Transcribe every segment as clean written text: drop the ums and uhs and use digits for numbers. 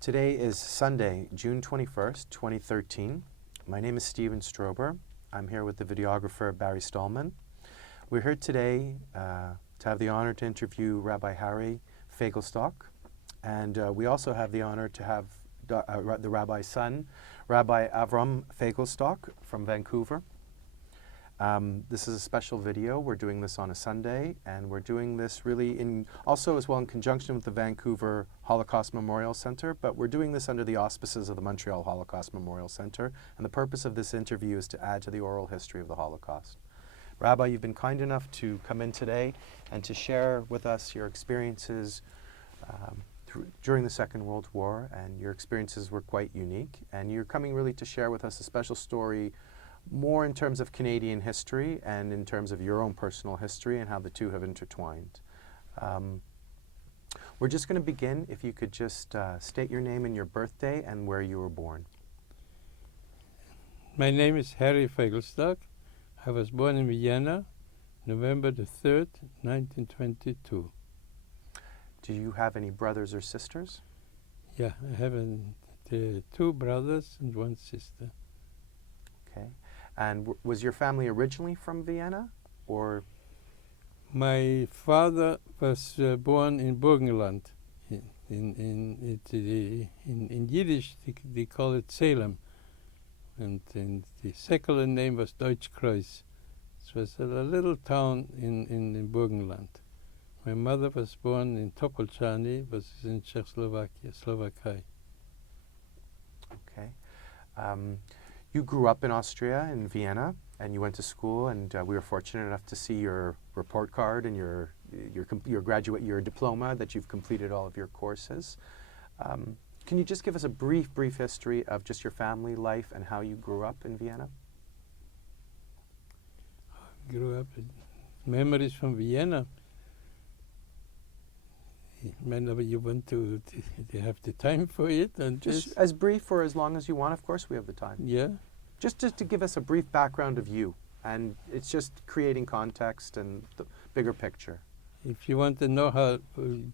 Today is Sunday, June 21st, 2013. My name is Steven Strober. I'm here with the videographer Barry Stallman. We're here today to have the honor to interview Rabbi Harry Feigelstock, and we also have the honor to have the rabbi's son, Rabbi Avram Feigelstock from Vancouver. This is a special video. We're doing this on a Sunday, and we're doing this really also as well in conjunction with the Vancouver Holocaust Memorial Center, but we're doing this under the auspices of the Montreal Holocaust Memorial Center, and the purpose of this interview is to add to the oral history of the Holocaust. Rabbi, you've been kind enough to come in today and to share with us your experiences during the Second World War, and your experiences were quite unique, and you're coming really to share with us a special story more in terms of Canadian history and in terms of your own personal history and how the two have intertwined. We're just going to begin. If you could just state your name and your birthday and where you were born. My name is Harry Feigelstock. I was born in Vienna, November the 3rd, 1922. Do you have any brothers or sisters? Yeah, I have two brothers and one sister. Okay. And was your family originally from Vienna, or? My father was born in Burgenland. In Yiddish, they call it Salem, and the secular name was Deutschkreuz. It was a little town in Burgenland. My mother was born in Topolchany, was in Czechoslovakia, Slovakia. Okay. You grew up in Austria, in Vienna, and you went to school, and we were fortunate enough to see your report card and your diploma, that you've completed all of your courses. Can you just give us a brief history of just your family life and how you grew up in Vienna? I grew up with memories from Vienna. Whenever you want to have the time for it, and just as brief or as long as you want. Of course, we have the time. Yeah. Just to give us a brief background of you, and it's just creating context and the bigger picture. If you want to know how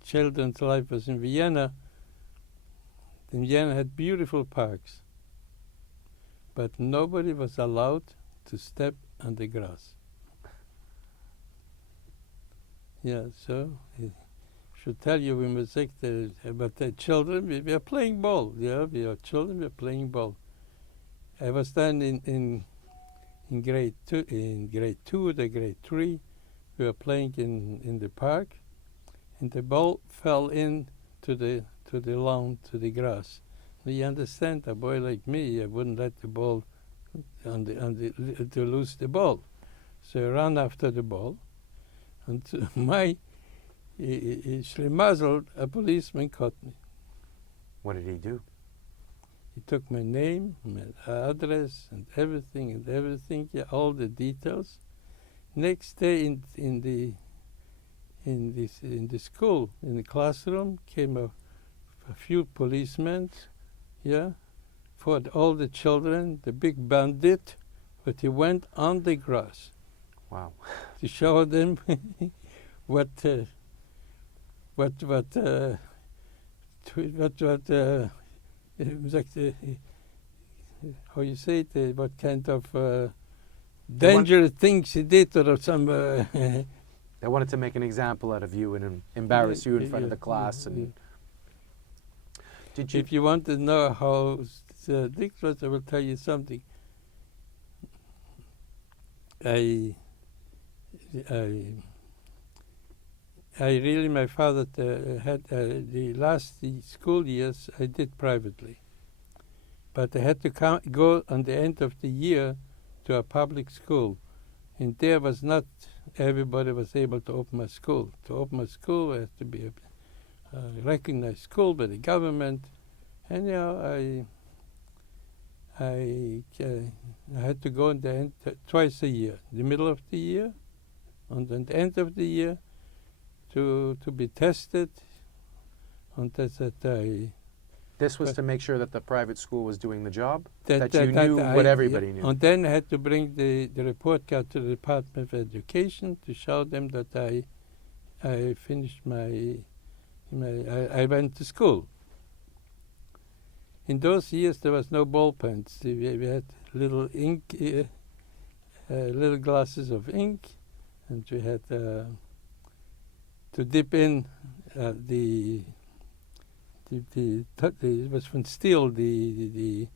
children's life was in Vienna, then Vienna had beautiful parks, but nobody was allowed to step on the grass. Yeah, so should tell you we must say about the children. We are playing ball. Yeah, we are children. We are playing ball. I was then in grade 2, or grade 3. We were playing in the park, and the ball fell in to the lawn, to the grass. Now you understand, a boy like me, I wouldn't let the ball to lose the ball. So I ran after the ball, and to my Schlemazel, a policeman caught me. What did he do? He took my name, my address, and everything, yeah, all the details. Next day in the school, in the classroom, came a few policemen, yeah, for all the children, the big bandit, but he went on the grass. How you say it, what kind of dangerous things he did, or some... They wanted to make an example out of you and embarrass you in front of the class. And did you? If you want to know how ridiculous, I will tell you something. I really, my father had the last school years I did privately. But I had to go on the end of the year to a public school. And there was not everybody was able to open a school. To open a school, it had to be a recognized school by the government. And I had to go in the end twice a year, the middle of the year, and then the end of the year, to be tested. And this was to make sure that the private school was doing the job, that you knew what everybody knew. And then I had to bring the report card to the Department of Education to show them that I finished I went to school. in those years there was no ball pens. We had little ink, little glasses of ink, and we had to dip in it was from steel, the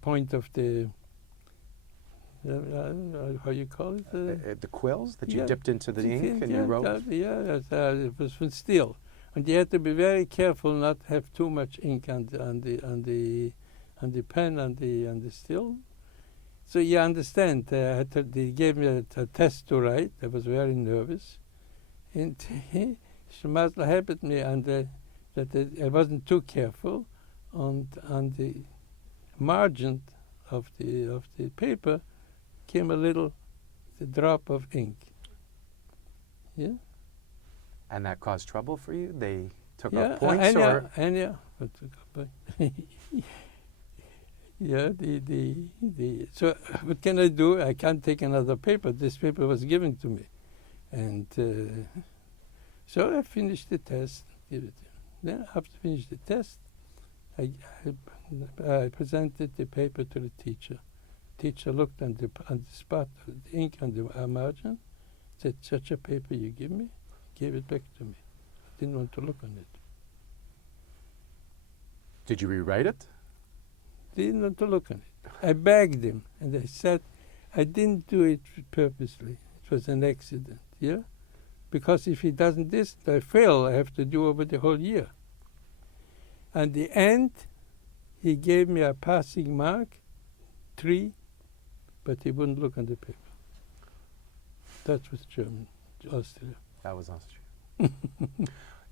point of the how you call it? The quills that you yeah, dipped into the ink and you yeah, wrote? it was from steel, and you had to be very careful not to have too much ink on the pen and the steel. So you understand. They gave me a test to write. I was very nervous, and she must have helped me, and that I wasn't too careful on the margin of the paper came a little drop of ink. Yeah. And that caused trouble for you? They took Yeah, off points yeah, so what can I do? I can't take another paper. This paper was given to me, and so I finished the test. Give it. Then after finish the test, I presented the paper to the teacher. Teacher looked on the spot, the ink on the margin, said, "Such a paper you give me?" Gave it back to me. Didn't want to look on it. Did you rewrite it? Didn't want to look on it. I begged him, and I said, I didn't do it purposely. It was an accident, yeah? Because if he doesn't this, I fail. I have to do over the whole year. At the end, he gave me a passing mark, 3, but he wouldn't look on the paper. That was German, Austria. That was Austria.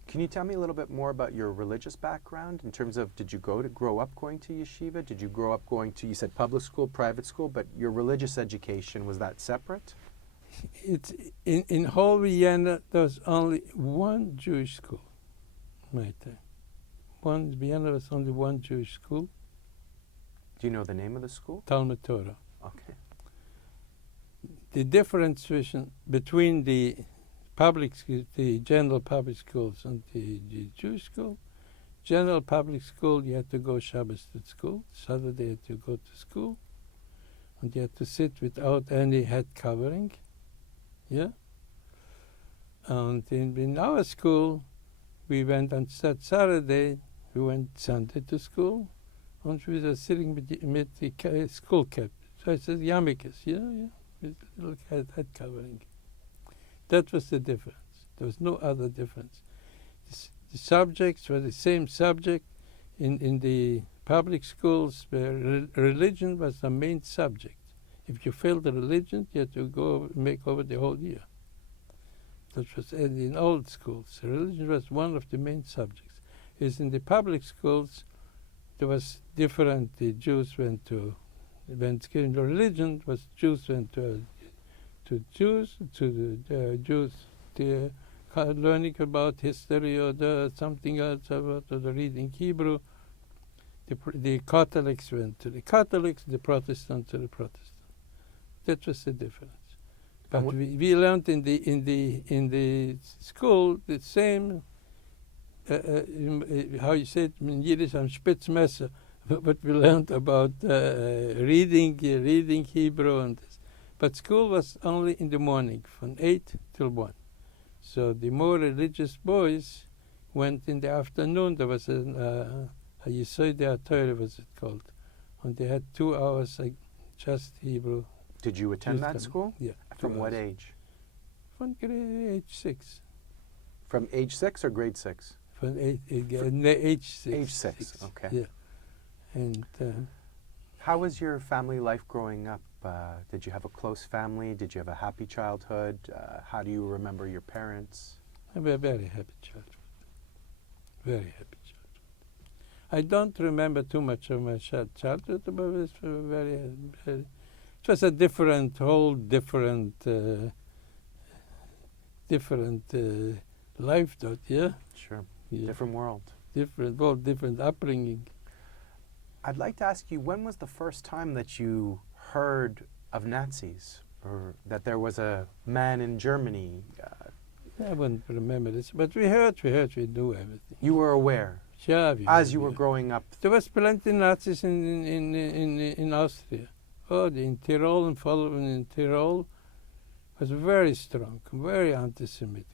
Can you tell me a little bit more about your religious background in terms of, did you grow up going to yeshiva? Did you grow up going to, you said public school, private school, but your religious education, was that separate? It's in whole Vienna, there was only one Jewish school, my time. Vienna was only one Jewish school. Do you know the name of the school? Talmud Torah. Okay. The difference between the general public schools and the Jewish school, general public school, you had to go Shabbos to school. Saturday you had to go to school, and you had to sit without any head covering. Yeah. And in our school, we went on Saturday. We went Sunday to school, and we were sitting with the school cap. So I said, "Yarmulkes, yeah, with little head covering." That was the difference. There was no other difference. The subjects were the same subject in the public schools, where religion was the main subject. If you failed the religion, you had to go make over the whole year. That was in old schools. Religion was one of the main subjects. Is in the public schools, there was different. The Jews went to religion. Was Jews went to Jews, to the Jews, learning about history or something else, or the reading Hebrew. The Catholics went to the Catholics, the Protestants to the Protestants. That was the difference. But we learned in the school the same. How you say it in Yiddish, am Spitzmesser. But we learned about reading Hebrew and this. But school was only in the morning, from 8 till 1. So the more religious boys went in the afternoon. There was a Yesodei Torah, was it called, and they had 2 hours just Hebrew. Did you attend that school? Yeah. From what age? From age 6. From age 6 or grade 6? From age 6. Age 6, okay. Yeah. And how was your family life growing up? Did you have a close family? Did you have a happy childhood? How do you remember your parents? I had a very happy childhood. Very happy childhood. I don't remember too much of my childhood, but it was very. It was a whole different life, though, yeah? Sure. Yeah. Different world. Different upbringing. I'd like to ask you, when was the first time that you heard of Nazis, or that there was a man in Germany? I wouldn't remember this, but we heard, we knew everything. You were aware. Yeah, as you were growing up? there was plenty Nazis in Austria. Oh, in Tyrol and following in Tyrol was very strong, very anti-Semitic.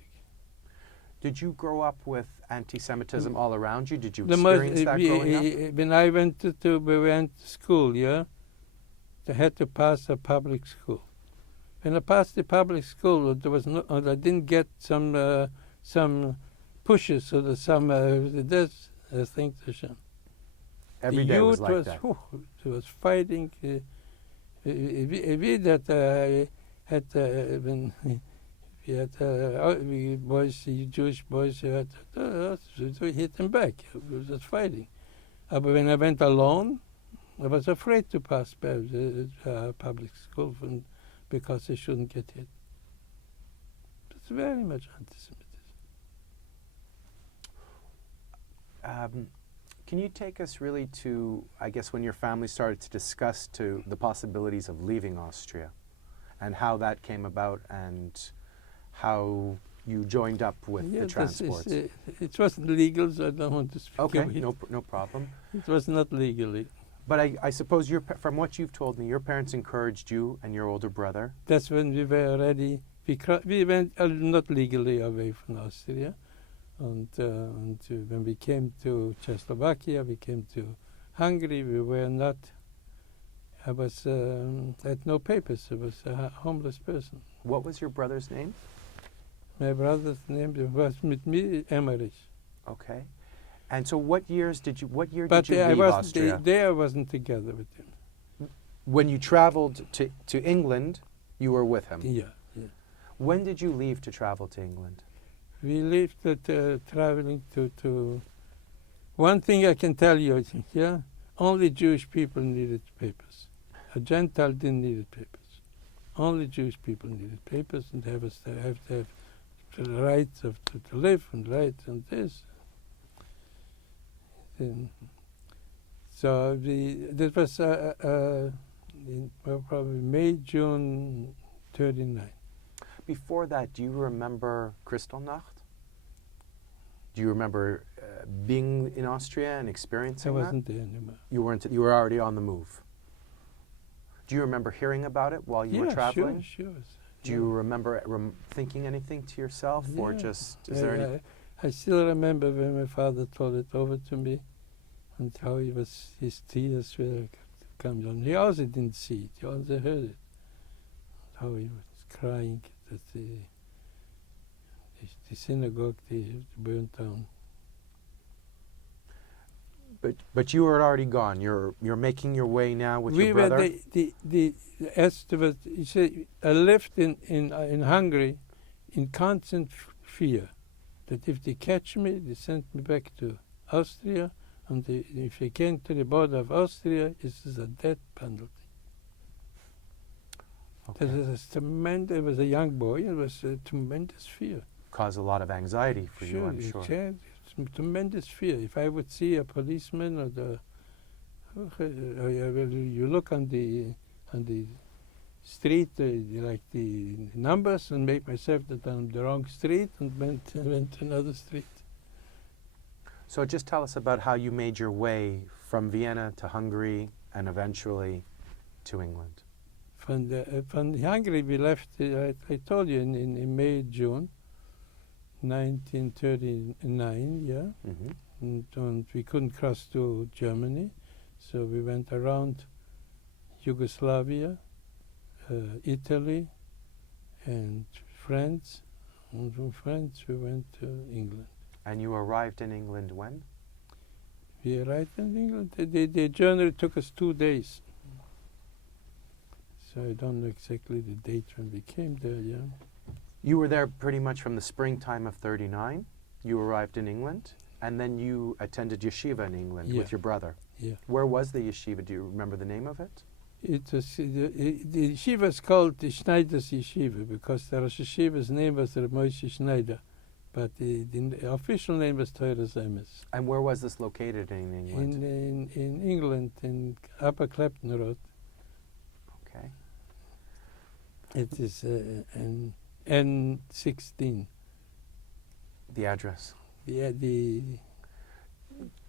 Did you grow up with anti-Semitism all around you? Did you The most, experience that growing up? when I went we went to school, yeah, they had to pass a public school. When I passed the public school, there was no, I didn't get some pushes or some this thing to show. Every day was like that. It was fighting. We that had when we had we boys, Jewish boys, who had we hit them back. We were just fighting. But when I went alone, I was afraid to pass public school because I shouldn't get hit. It's very much anti-Semitism. Can you take us really to, I guess, when your family started to discuss the possibilities of leaving Austria and how that came about and how you joined up with the transports? It wasn't legal, so I don't want to speak Okay, of it. no problem. It was not legally. But I suppose, from what you've told me, your parents encouraged you and your older brother. That's when we were ready. We went not legally away from Austria. And when we came to Czechoslovakia, we came to Hungary, we were not, I had no papers, I was a homeless person. What was your brother's name? My brother's name was with me, Emmerich. Okay. And so what year did you leave Austria? There I wasn't together with him. When you traveled to England, you were with him? Yeah. When did you leave to travel to England? We lived traveling to... One thing I can tell you, yeah, only Jewish people needed papers. A Gentile didn't need papers. Only Jewish people needed papers, and they have to have the rights to live and rights and this. So that was in probably May, June 1939. Before that, do you remember Kristallnacht? Do you remember being in Austria and experiencing that? I wasn't there anymore. You weren't. You were already on the move. Do you remember hearing about it while you were traveling? Sure. Do you remember thinking anything to yourself, or just is there any? I still remember when my father told it over to me, and how his tears were coming down. He also didn't see it. He also heard it. How he was crying that the synagogue they burned down. But you were already gone. You're making your way now with your brother. He said, I lived in Hungary in constant fear that if they catch me, they send me back to Austria, and if they came to the border of Austria, it is a death penalty. Okay. It was a young boy. It was a tremendous fear. Caused a lot of anxiety for you, I'm sure. Tremendous fear. If I would see a policeman you look on the street, like the numbers, and make myself that I'm the wrong street, and went to another street. So just tell us about how you made your way from Vienna to Hungary and eventually to England. From Hungary we left, I told you, in May, June 1939, yeah. Mm-hmm. And we couldn't cross to Germany, so we went around Yugoslavia, Italy, and France. And from France we went to England. And you arrived in England when? We arrived in England. The journey took us 2 days. So I don't know exactly the date when we came there, yeah. You were there pretty much from the springtime of '39. You arrived in England, and then you attended yeshiva in England with your brother. Yeah. Where was the yeshiva? Do you remember the name of it? It was the yeshiva is called the Schneider's Yeshiva because the Rosh Yeshiva's name was Moshe Schneider, but the official name was Toras Emes. And where was this located in England? In England, in Upper Clapton Road. Okay. It is N16. The address. Yeah,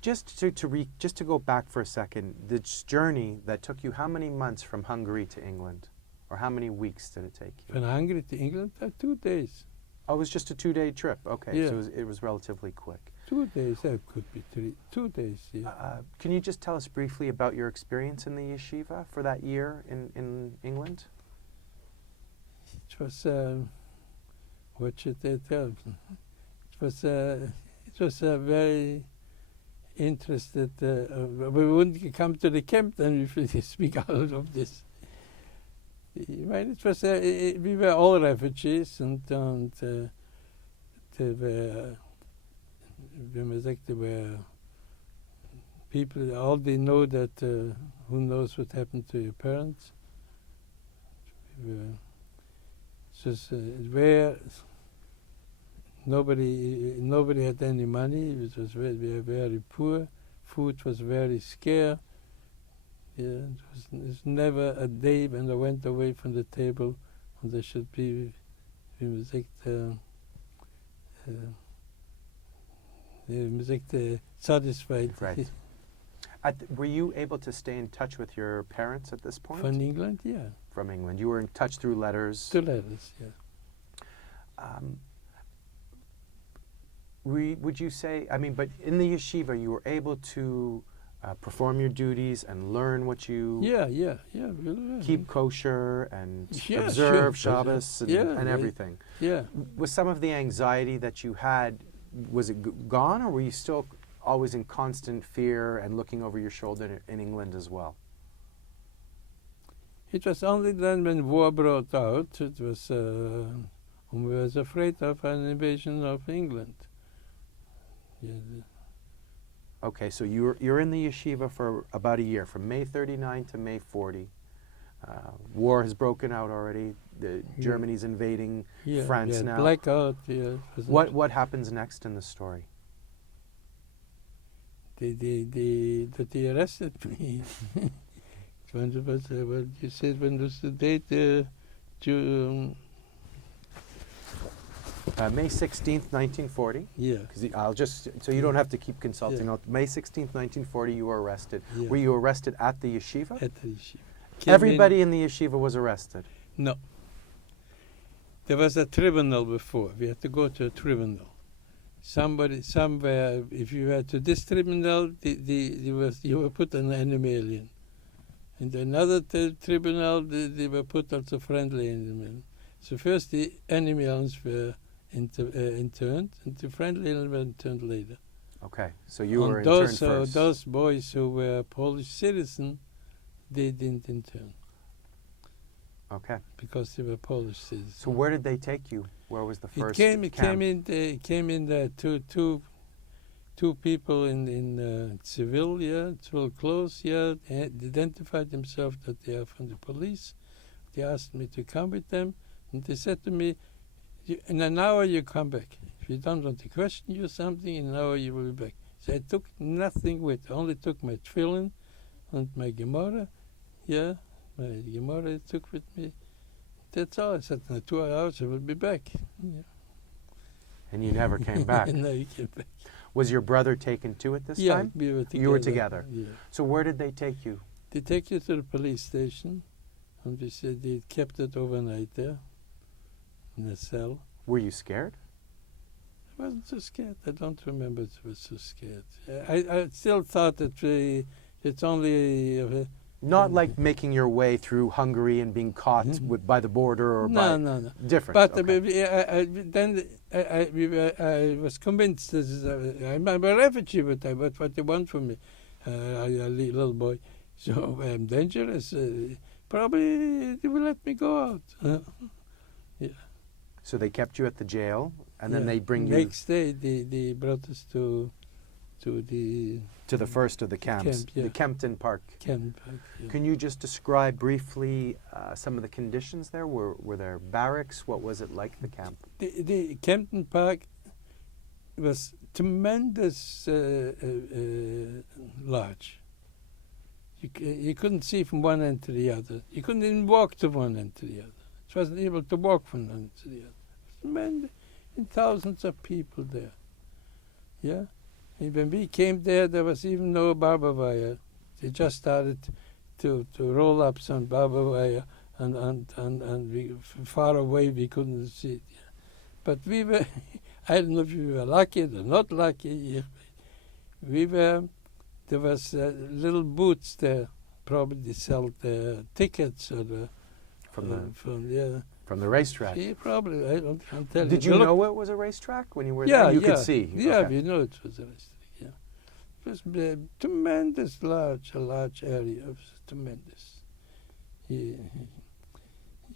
Just to go back for a second, this journey that took you how many months from Hungary to England, or how many weeks did it take you? From Hungary to England, 2 days. Oh, it was just a 2-day trip. Okay, Yeah. so it was relatively quick. 2 days, that could be 3. 2 days, yeah. Can you just tell us briefly about your experience in the yeshiva for that year in England? It was, what should I tell? It was a very interested. We wouldn't come to the camp then if we speak out of this. Well, it was. We were all refugees, and there were. There were people. All they know that who knows what happened to your parents. Just where nobody had any money. It was we were very poor. Food was very scarce. Yeah, it was never a day when I went away from the table and there should be satisfied. Right. Were you able to stay in touch with your parents at this point? From England, yeah. From England. You were in touch through letters? Through letters, yeah. Would you say, I mean, but in the yeshiva you were able to perform your duties and learn what you... Yeah. Keep kosher and Yeah, observe sure. Shabbos and, Yeah, and everything. Yeah. Was some of the anxiety that you had, was it gone, or were you still always in constant fear and looking over your shoulder in England as well? It was only then when war broke out, it was, we was afraid of an invasion of England. Yeah. Okay, so you're in the yeshiva for about a year, from May 39 to May 40. War has broken out already. Germany's invading France now. Blackout. Yeah. What happens next in the story? They arrested me. When it was, what you said, when was the date? June. May 16th, 1940. Yeah. I'll just, so you don't have to keep consulting. Yeah. May 16th, 1940, you were arrested. Yeah. Were you arrested at the yeshiva? At the yeshiva. Everybody in the yeshiva was arrested? No. There was a tribunal before. We had to go to a tribunal. Somewhere, if you were to this tribunal, you were put on enemy alien. In another tribunal, they were put also friendly enemy. So first the enemy aliens were interned, and the friendly aliens were interned later. Okay, so you were interned first. Those boys who were Polish citizens, they didn't intern. Okay. Because they were Polish citizens. So where did they take you? Where was the first It camp? came in there two people in civil, civil clothes, identified themselves that they are from the police. They asked me to come with them, and they said to me, in an hour you come back. If you don't want to question you something, in an hour you will be back. So I took nothing with, I only took my tefillin and my Gemara. Yeah, my Gemara I took with me. That's all. I said, in 2 hours I will be back. Yeah. And you never came back? No, you came back. Was your brother taken too at this time? Yeah, we were together. You were together? Yeah. So where did they take you? They take you to the police station, and they said they kept it overnight there, in a cell. Were you scared? I wasn't so scared. I don't remember it was so scared. I still thought that it's only... Not like making your way through Hungary and being caught by the border or by... No. Different, But okay. then I was convinced I'm a refugee, but what they want from me, a little boy. So I'm dangerous. Probably they will let me go out. Yeah. So they kept you at the jail, and then they bring you... Next day, they brought us to the... To the first of the camps, camp, yeah. the Kempton Park. Camp Park, yeah. Can you just describe briefly some of the conditions there? Were there barracks? What was it like, the camp? The Kempton Park was tremendous large. You couldn't see from one end to the other. You couldn't even walk to one end to the other. It wasn't able to walk from one end to the other. Tremendous, and thousands of people there. Yeah. When we came there was even no barbed wire. They just started to roll up some barbed wire, and we, far away we couldn't see it. Yeah. But we were, I don't know if we were lucky or not lucky. We were, there was little booths there, probably they sell the tickets or the from the racetrack. Yeah, probably. I can't tell you. Did you know it was a racetrack when you were there? You could see. Yeah, Okay. we know it was a racetrack. Yeah, it was a tremendous, large area. It was tremendous. You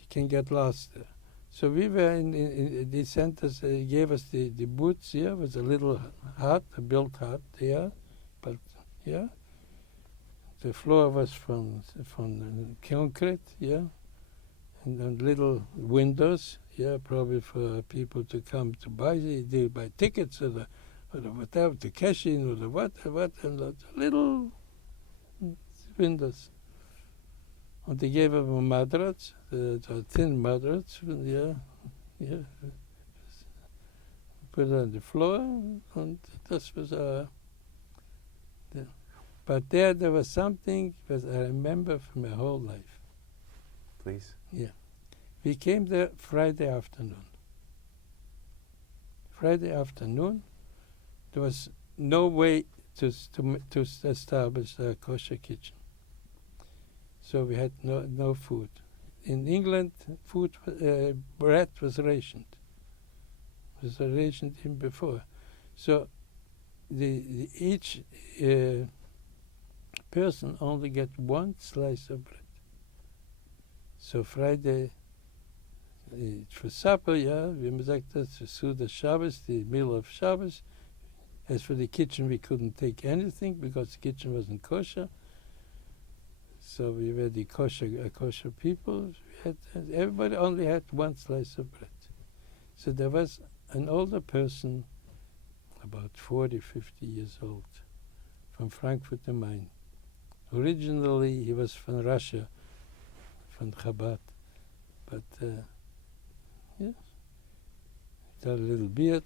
can get lost there. So we were in the centers. They gave us the booths. Yeah, with a little hut, a built hut there, but yeah, the floor was from concrete. Yeah. And little windows, yeah, probably for people to come to buy. They buy tickets or the whatever, to cash in or the what, and little windows. And they gave them a mattress, a thin mattress, yeah. Put it on the floor, and this was but there was something that I remember from my whole life. Please. Yeah. We came there Friday afternoon. Friday afternoon, there was no way to establish a kosher kitchen. So we had no food. In England, bread was rationed. It was rationed even before. So each person only get one slice of bread. So Friday, for supper, yeah, we gesagt das for Suda Shabbos, the meal of Shabbos. As for the kitchen, we couldn't take anything because the kitchen wasn't kosher. So we were the kosher people. Everybody only had one slice of bread. So there was an older person, about 40, 50 years old, from Frankfurt am Main. Originally, he was from Russia, from Chabad, but yeah, he had a little beard.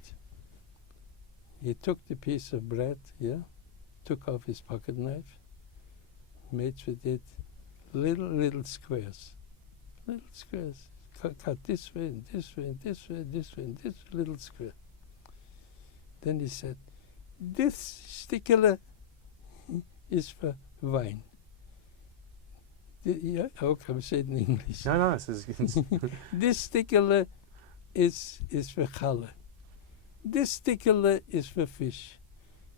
He took the piece of bread, yeah, took off his pocket knife, made with it little squares, cut this way and this way and this way and this way and this little square. Then he said, "This stickele is for wine." Yeah, how can I say it in English? No, this is... This stickele is for challah. This stickele is for fish.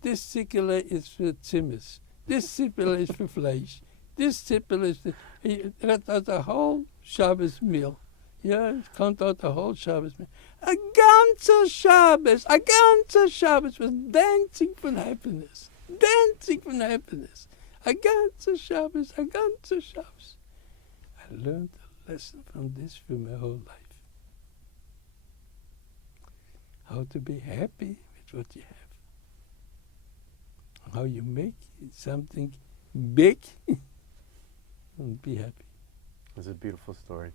This stickele is for tzimmes. This stickele is for fleisch. This stickele is for... He read out the whole Shabbos meal. Yeah, he count out the whole Shabbos meal. A ganzer Shabbos was dancing from happiness. Dancing from happiness. A ganzer Shabbos. I learned a lesson from this for my whole life. How to be happy with what you have. How you make something big and be happy. It's a beautiful story.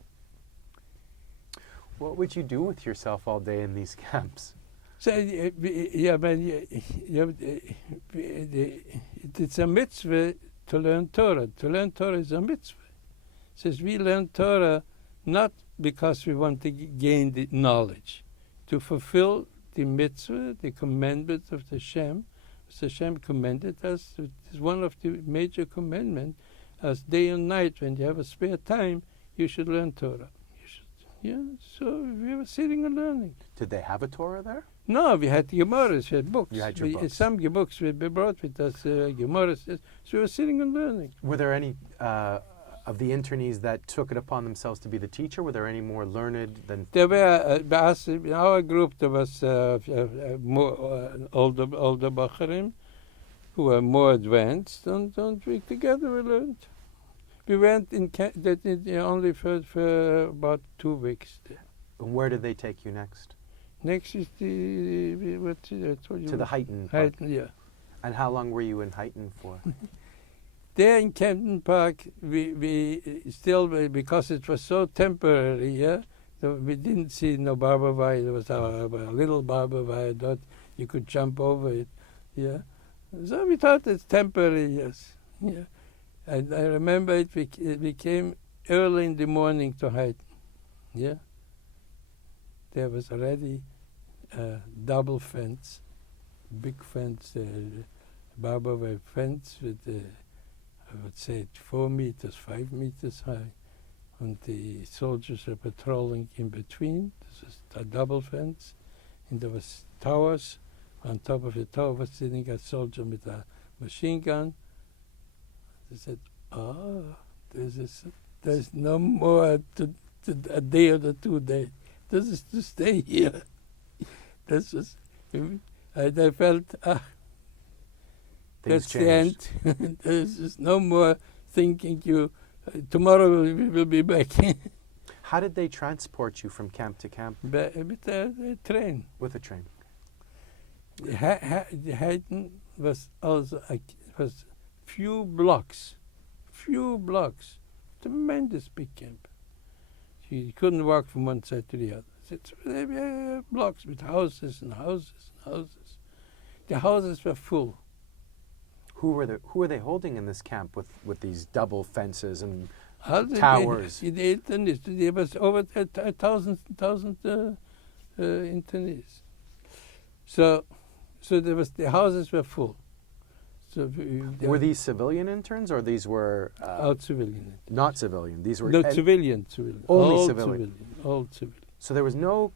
What would you do with yourself all day in these camps? So, it's a mitzvah to learn Torah. To learn Torah is a mitzvah. It says we learn Torah not because we want to gain the knowledge, to fulfill the mitzvah, the commandment of the Shem. The Shem commanded us. It is one of the major commandments. As day and night, when you have a spare time, you should learn Torah. Yeah, so we were sitting and learning. Did they have a Torah there? No, we had Gemaras, we had books. You had your books. Some books we brought with us, Gemaras. So we were sitting and learning. Were there any of the internees that took it upon themselves to be the teacher? Were there any more learned than... There were, in our group, there was more older Bacharim who were more advanced, and we together we learned. We went only for about 2 weeks there. Where did they take you next? Next is what I told you. To the Heighton Park. Heighton, yeah. And how long were you in Heighton for? There in Camden Park, we still, because it was so temporary, yeah, so we didn't see no barbed wire. There was a little barbed wire that you could jump over it. Yeah. So we thought it's temporary, yes. Yeah. And I remember we came early in the morning to hide. Yeah. There was already a double fence, big fence, barbed wire fence with, I would say, 4 meters, 5 meters high. And the soldiers were patrolling in between. This was a double fence. And there was towers. On top of the tower was sitting a soldier with a machine gun. They said, there's no more a day or the 2 days. This is to stay here. This was, I felt, that's the end. There's just no more thinking tomorrow we will be back. How did they transport you from camp to camp? With a train. With a train. The Hayden was also was few blocks, tremendous big camp. You couldn't walk from one side to the other. It's blocks with houses and houses and houses. The houses were full. Who were they holding in this camp with these double fences and towers? There was over 1,000 internees. So the houses were full. So were these civilian interns, or these were out civilian? Not civilian. These were civilian. Only all civilian. All civilian. So there was no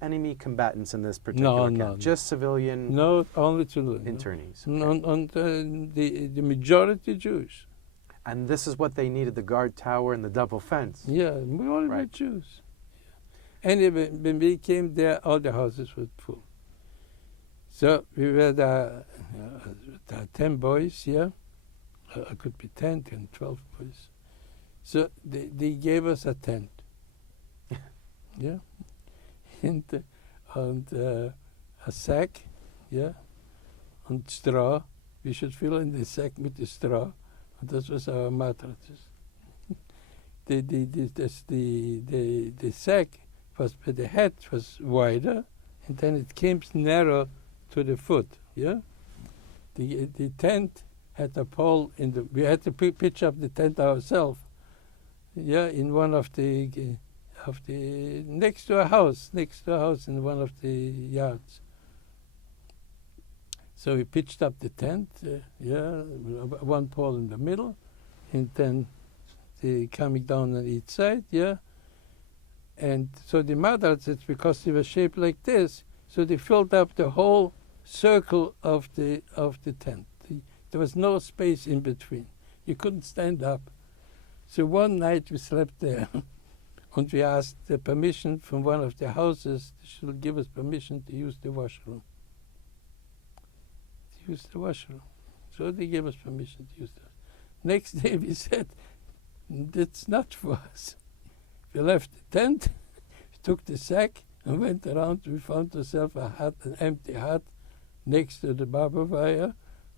enemy combatants in this particular camp. No. Just civilian. No, only civilian. Internees. Okay. And the majority Jews. And this is what they needed: the guard tower and the double fence. Yeah, we all were Jews. Anyway, when we came there, all the houses were full. So we were 10 boys here. I could be 10, 12 boys. So they gave us a tent. Yeah. And a sack, yeah, and straw. We should fill in the sack with the straw. And this was our mattresses. The sack was, the head was wider, and then it came narrow to the foot. Yeah, the tent had a pole in the. We had to pitch up the tent ourselves. Yeah, in one of the next to a house in one of the yards. So we pitched up the tent. One pole in the middle, and then the coming down on each side. Yeah, and so the mattresses, because they were shaped like this, so they filled up the whole circle of the tent. There was no space in between. You couldn't stand up. So one night we slept there, and we asked the permission from one of the houses. They should give us permission to use the washroom. So they gave us permission to use that. Next day we said, that's not for us. We left the tent, took the sack, and went around. We found ourselves an empty hut next to the barbed wire,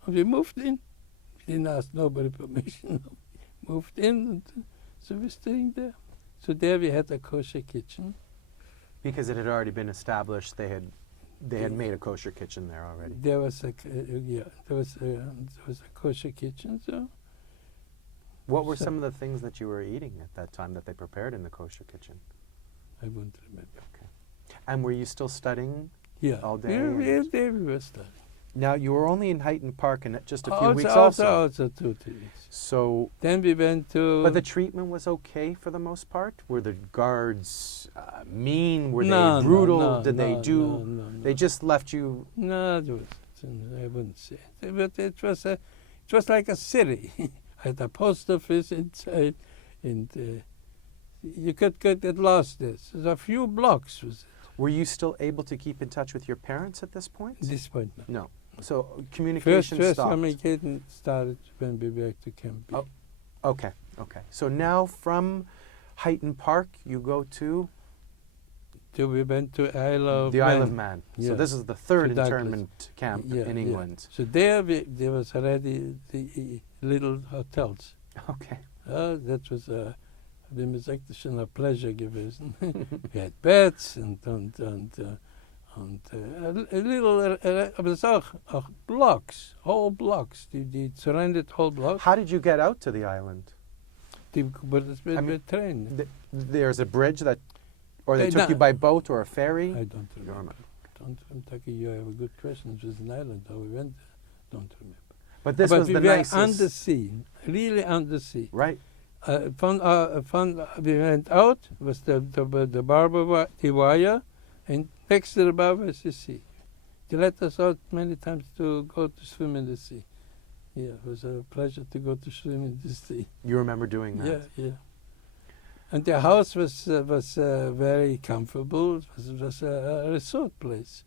and we moved in. We didn't ask nobody permission. Moved in, and so we're staying there. So there we had a kosher kitchen. Because it had already been established, they had made a kosher kitchen there already. There was a kosher kitchen. So. What were some of the things that you were eating at that time that they prepared in the kosher kitchen? I wouldn't remember. Okay. And were you still studying? Yeah. All day. Yeah, we were studying. Now you were only in Highton Park in just a few weeks. Also 2 weeks. So then we went to. But the treatment was okay for the most part. Were the guards mean? Were they brutal? No, Did they do? No. They just left you. No, I wouldn't say. But it was like a city. Had a post office inside, and you could get lost. There's a few blocks. Were you still able to keep in touch with your parents at this point? At this point, no. No. So communication stopped. First communication started when we were to Camp B. Oh, okay. So now from Highton Park, you go to? We went to Isle of Man. Isle of Man. Yeah. So this is the third To Douglas. internment camp in England. So there was already the little hotels. Okay. That was a pleasure gewesen. We had beds and And a little, it was auch blocks, whole blocks, die surrounded whole blocks. How did you get out to the island? But it's with train. There's a bridge that, or they took no. you by boat or a ferry? I don't You remember. Don't remember. You have a good question. It was an island. How we went there. Don't remember. But this but was we the were nicest. on the sea, really on the sea. Right. We went out, was the barbed wire, and next to the barbed was the sea. They let us out many times to go to swim in the sea. Yeah, it was a pleasure to go to swim in the sea. You remember doing that? Yeah. And the house was very comfortable. It was a resort place.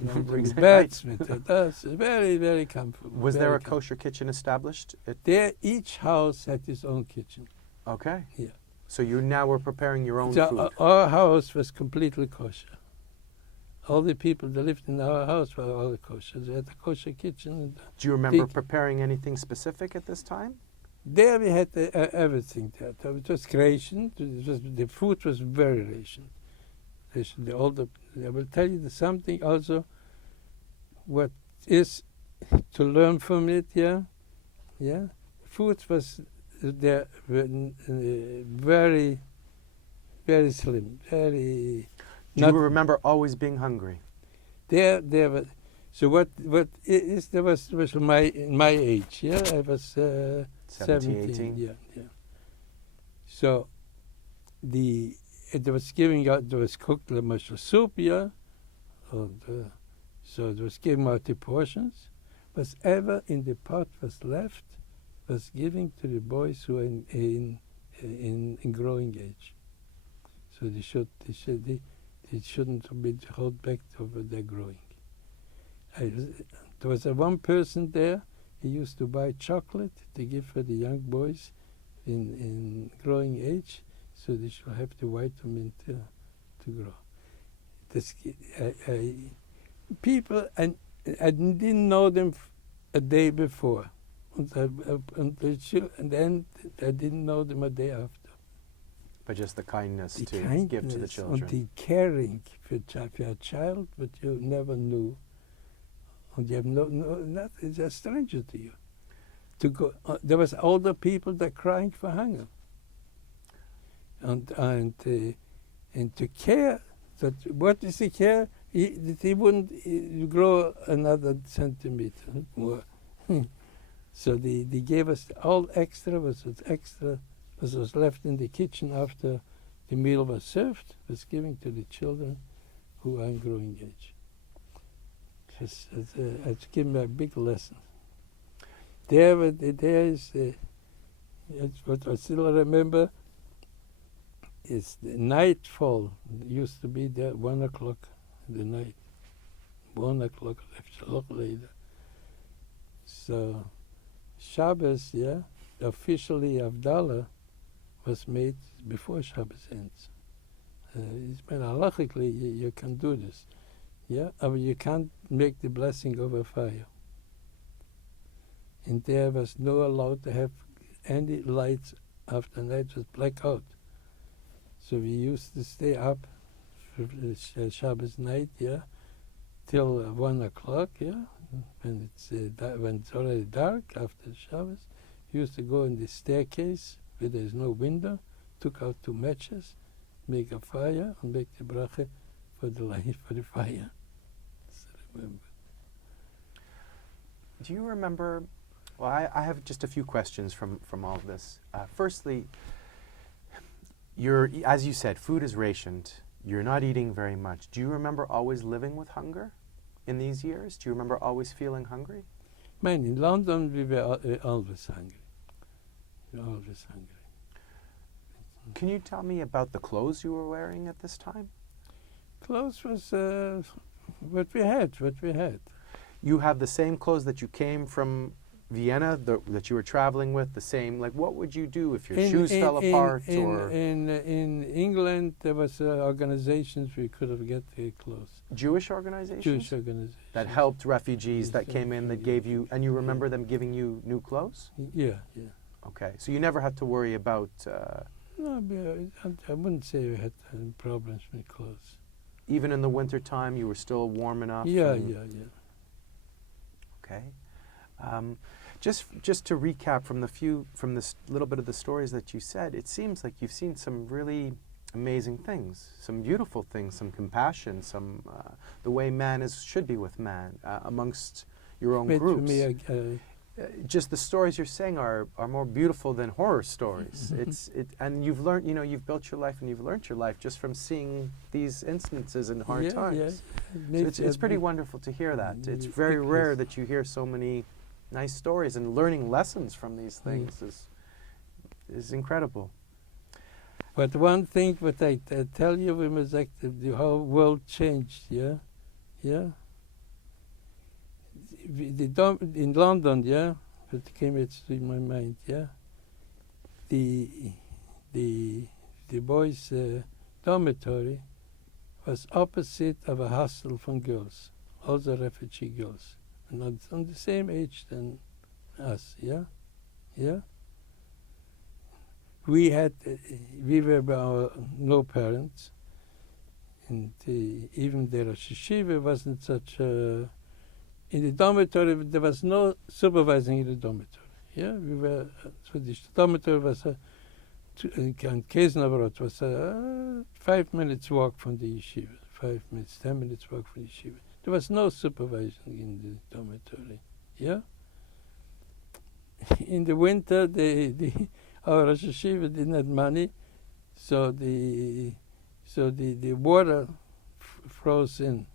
Exactly. Beds with it. That's very, very comfortable. Was there very a kosher kitchen established? There, each house had its own kitchen. Okay. Yeah. So you now were preparing your own So, food. our house was completely kosher. All the people that lived in our house were all kosher. They had a kosher kitchen. Do you remember preparing anything specific at this time? There we had everything there. It was ration. The food was very rationed. I will tell you something also. What is to learn from it? Yeah. Food was there very, very slim. Very. Do you remember always being hungry? There was. So what is there was my age. Yeah, I was 17. 18? Yeah. So it was giving out. There was cooked mushroom soup. Yeah, and so it was giving out the portions. Whatever in the pot was left was giving to the boys who are in growing age. So they shouldn't be held back over their growing. There was one person there. He used to buy chocolate to give for the young boys in growing age, so they should have the vitamin to grow. People, and I didn't know them a day before, and then I didn't know them a day after. But just the kindness The to kindness give to the children. and the caring for a child, but you never knew. And you have it's a stranger to you. To go, there was older people that crying for hunger, and to care. That what is the care? He wouldn't grow another centimeter more. So they gave us all extra. Was left in the kitchen after the meal was served, was given to the children who are in growing age. It's given me a big lesson. There is, what I still remember, is the nightfall. It used to be there 1 o'clock in the night. 1 o'clock, a lot later. So Shabbos, officially Havdalah was made before Shabbos ends. It's been halachically you can do this. But you can't make the blessing over fire. And there was no allowed to have any lights after night, was blackout. So we used to stay up for Shabbos night, till 1 o'clock, when it's already dark after Shabbos. We used to go in the staircase where there's no window, took out 2 matches, make a fire, and make the bracha for the light, for the fire. Remember. Do you remember? Well, I have just a few questions from all of this. Firstly, as you said, food is rationed. You're not eating very much. Do you remember always living with hunger in these years? Do you remember always feeling hungry? Man, in London we were always hungry. Always hungry. Can you tell me about the clothes you were wearing at this time? Clothes was what we had. You have the same clothes that you came from Vienna, that you were traveling with, the same, like what would you do if your shoes fell apart? In England there was organizations we could have get the clothes. Jewish organizations? Jewish organizations. That helped refugees Yes, that came in, that gave you, and you remember them giving you new clothes? Yeah. Okay, so you never had to worry about... No, I wouldn't say we had problems with clothes. even in the winter time, you were still warm enough? Yeah, and- yeah, yeah. Okay. Just to recap from this little bit of the stories that you said, it seems like you've seen some really amazing things, some beautiful things, some compassion, some the way man should be with man amongst your own Made for groups. me Just the stories you're saying are more beautiful than horror stories. And you've learned, you've built your life and you've learned your life just from seeing these instances in hard times. So it's pretty wonderful to hear that. It's very rare that you hear so many nice stories, and learning lessons from these things is incredible. But one thing what I tell you, we must the whole world changed, yeah? In London, yeah, it came in my mind, yeah. The boys' dormitory was opposite of a hostel from girls, also refugee girls, and on the same age than us, yeah. We were no parents, and even the Rosh Yeshiva wasn't such a. In the dormitory, there was no supervising in the dormitory. Yeah, so the dormitory was in Keznavrot was 5 minutes walk from the yeshiva. 5 minutes, 10 minutes walk from the yeshiva. There was no supervising in the dormitory. Yeah. In the winter, our Rosh Yeshiva didn't have money, so the water froze in.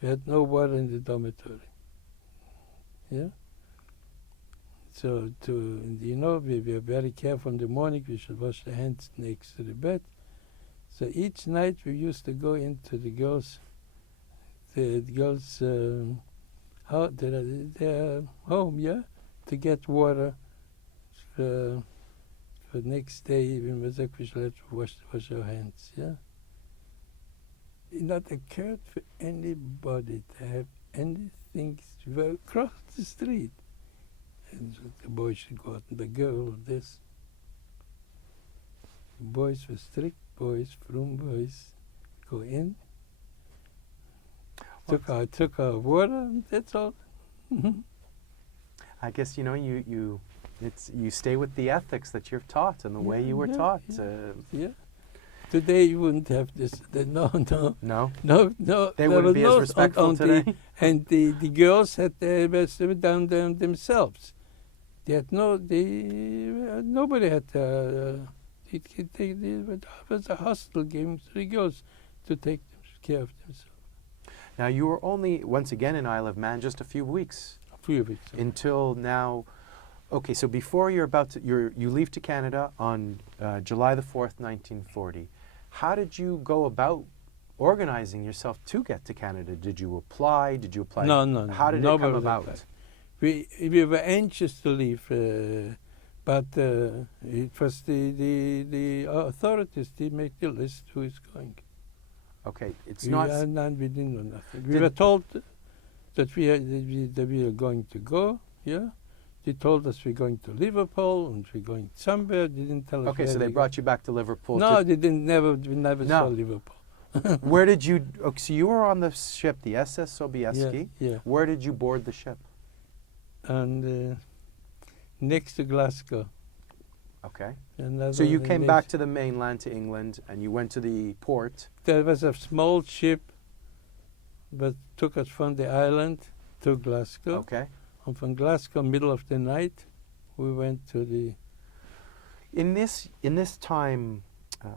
We had no water in the dormitory. Yeah. So we were very careful in the morning. We should wash the hands next to the bed. So each night we used to go into the girls' their home, yeah, to get water for next day. We should have to wash our hands, yeah. It not occurred for anybody to have anything to cross the street. And the boy should go out and the girl or this. The boys were strict boys, frum boys, go in, took our water, and that's all. I guess you stay with the ethics that you're taught and the way you were taught. Yeah. Today you wouldn't have this. No. They wouldn't be as respectful today. And the girls had down themselves. They had nobody had. It was a hostel game to the girls to take care of themselves. Now you were only once again in Isle of Man just a few weeks. Until now. Okay, so before you leave to Canada on July the 4th, 1940. How did you go about organizing yourself to get to Canada? Did you apply? No. How did it come about? We were anxious to leave, but it was the authorities. They make the list who is going. Okay, it's we not. We didn't know nothing. We were told that we are going to go. Yeah. They told us we're going to Liverpool and we're going somewhere. They didn't tell us. Okay, so they brought you back to Liverpool. No, they didn't. We never saw Liverpool. Where did you? Okay, so you were on the ship, the SS Sobieski. Yeah. Where did you board the ship? And next to Glasgow. Okay. So you came back to the mainland, to England, and you went to the port. There was a small ship that took us from the island to Glasgow. Okay. And from Glasgow, middle of the night, we went to the. In this time, do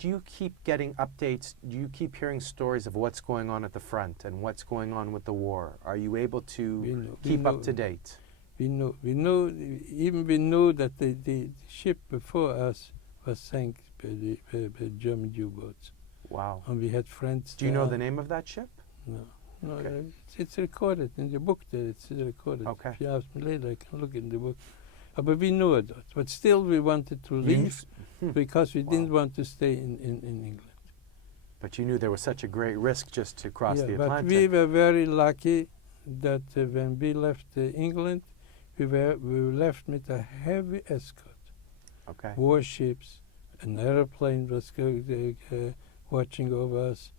you keep getting updates? Do you keep hearing stories of what's going on at the front and what's going on with the war? Are you able to keep up to date? We knew that the ship before us was sank by German U-boats. Wow. And we had friends. Do you know the name of that ship? No. Okay. It's recorded in the book there. It's recorded. Okay. If you ask me later, I can look in the book. But we knew it. But still we wanted to leave because we didn't want to stay in England. But you knew there was such a great risk just to cross the Atlantic. But we were very lucky that when we left England, we were left with a heavy escort. Okay. Warships An airplane was watching over us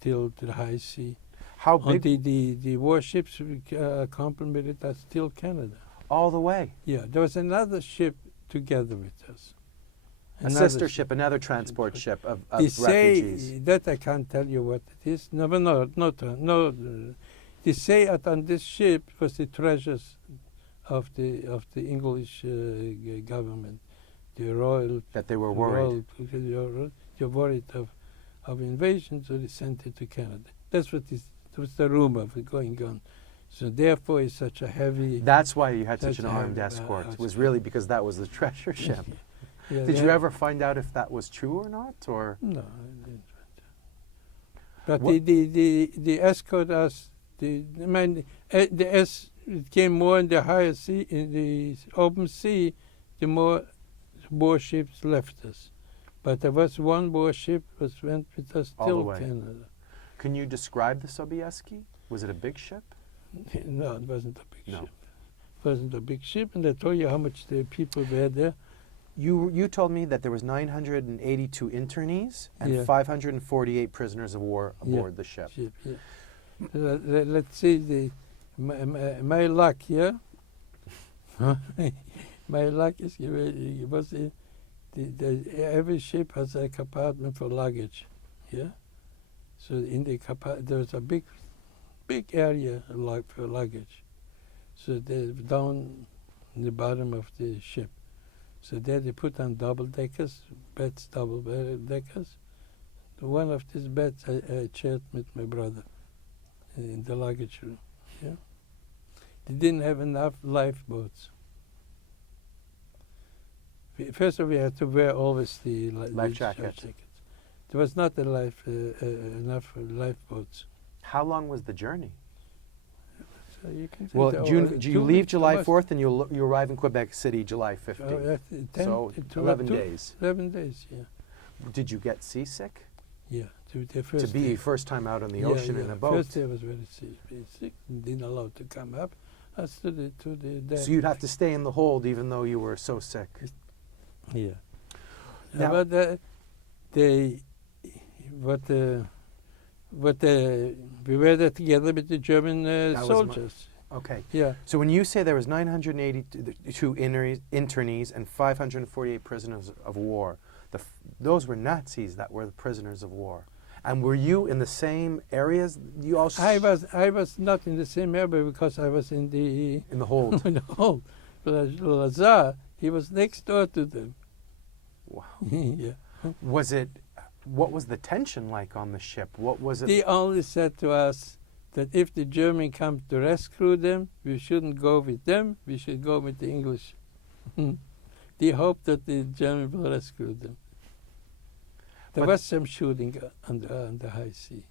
till the high sea. How And big? the warships accompanied us till Canada. All the way. Yeah, there was another ship together with us. A sister ship, another transport ship of They refugees. say that I can't tell you what it is. No. They say that on this ship was the treasures of the English government, the royal. That they were worried. You're worried of invasion, so they sent it to Canada. That's what was the rumor of it going on. So therefore, it's such a heavy. That's why you had such Such an a armed heavy, escort. It was escort. really because that was the treasure ship. Yeah, Did you ever find out if that was true or not? Or No, I didn't. But What- the escort us. It came more in the higher sea, in the open sea, the more warships left us. But there was one warship that went with us All the till way. Canada. can you describe the Sobieski? Was it a big ship? No, it wasn't a big No. ship. It wasn't a big ship, and I told you how much the people were there. You told me that there was 982 internees and Yeah. 548 prisoners of war aboard the ship. Yeah. Let's see my luck here. My luck is it was every ship has a compartment for luggage. Yeah. So in the there was a big area for luggage. So they're down in the bottom of the ship. So there they put on double deckers, double deckers. One of these beds I shared with my brother in the luggage room. Yeah. They didn't have enough lifeboats. First of all, we had to wear always the Life jacket. There was not enough lifeboats. How long was the journey? So you can say Well, that, do you 2 leave weeks July almost. 4th and you arrive in Quebec City July 15th? So 11 2 days. 11 days, yeah. Did you get seasick? Yeah, the first To be day. first time out on the Yeah, ocean yeah. in a boat. First day I was very sick, didn't allow to come up. I stood to the deck. So you'd have to stay in the hold even though you were so sick. Yeah. Now- But we were there together with the German That was soldiers. Okay. Yeah. So when you say there was 982 internees and 548 prisoners of war, those were Nazis that were the prisoners of war. And were you in the same areas? You also I was not in the same area because I was in the in the hold. in the hall. But Lazar, he was next door to them. Wow. Yeah. What was the tension like on the ship? What was it? They only said to us that if the German comes to rescue them, we shouldn't go with them, we should go with the English. They hoped that the German will rescue them. There But- was some shooting on the high sea.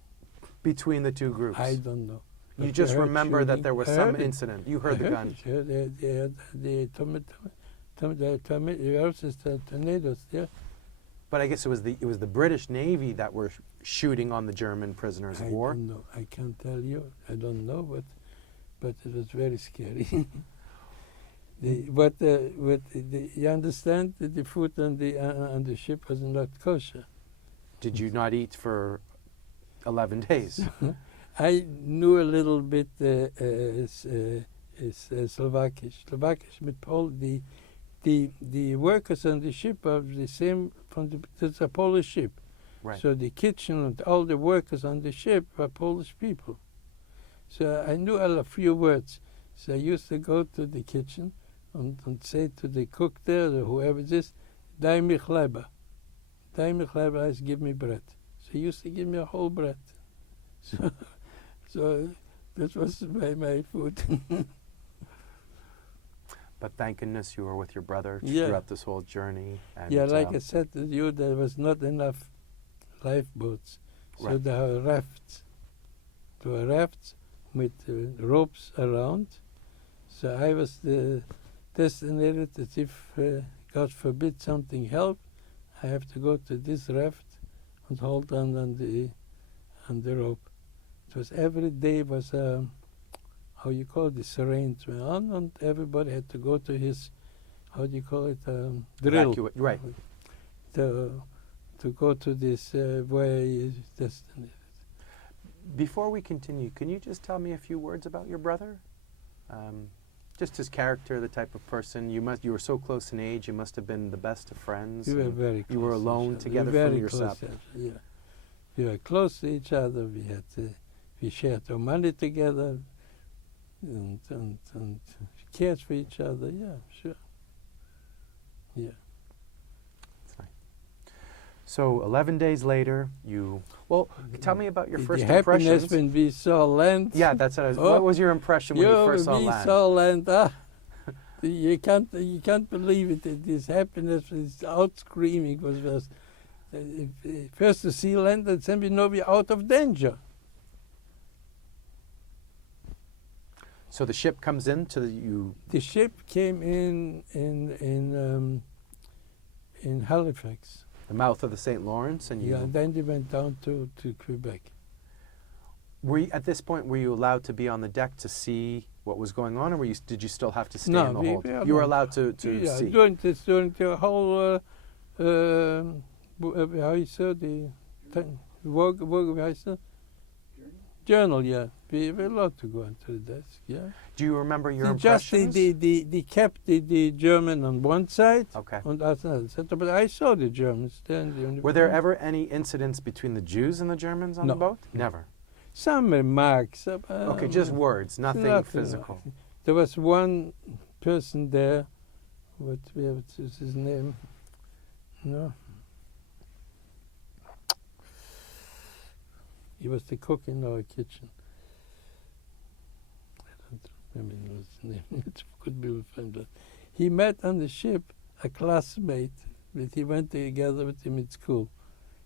Between the two groups? I don't know. You But just I heard remember that shooting. there was I some heard it. incident. You heard the gun. The tornadoes there. But I guess it was the British Navy that were shooting on the German prisoners of I war. don't know. I can't tell you. I don't know, but it was very scary. You understand that the food on the ship was not kosher. Did you not eat for 11 days? I knew a little bit Slovakish. Slovakish with Paul. The workers on the ship are the same it's a Polish ship. Right. So the kitchen and all the workers on the ship were Polish people. So I knew a few words. So I used to go to the kitchen and say to the cook there, or whoever it is, "Daj mi chleba." "Daj mi chleba" is give me bread. So he used to give me a whole bread. So that was my food. But thank goodness you were with your brother Yeah. throughout this whole journey. And, Yeah, like I said to you, there was not enough lifeboats. So Right. there were rafts. There were rafts with ropes around. So I was designated that if, God forbid, something helped, I have to go to this raft and hold on the rope. It was every day was how you call it, this arrangement on, and everybody had to go to his, how do you call it, drill. Right. to go to this where he is destined. Before we continue, can you just tell me a few words about your brother? Just his character, the type of person. You were so close in age. You must have been the best of friends. We were very close. You were alone to together very from your close. sap. Yeah, we were close to each other. We shared our money together, and cared for each other. Yeah, sure. Yeah. So 11 days later, tell me about your first the happiness impressions. when we saw land. Yeah, that's what I was. What was your impression when you first saw we land? saw land. You can't believe it. This happiness was out screaming. Was first to see land, and then we know we're out of danger. So the ship comes in to you. The ship came in Halifax. The mouth of the St. Lawrence, and you. Yeah, and then they went down to Quebec. At this point, were you allowed to be on the deck to see what was going on, or did you still have to stay in the hold? You were allowed to see. During the whole how you say journal. Yeah, we were allowed to go into the desk. Yeah. Do you remember your Just impressions? they kept the German on one side. Okay. On the other side, but I saw the Germans then. Were there ever any incidents between the Jews and the Germans on No. the boat? Never. Some remarks. Okay, just words, nothing physical. There was one person there. What is his name? No. He was the cook in our kitchen. I don't remember his name. It could be with him. He met on the ship a classmate that he went together with him at school.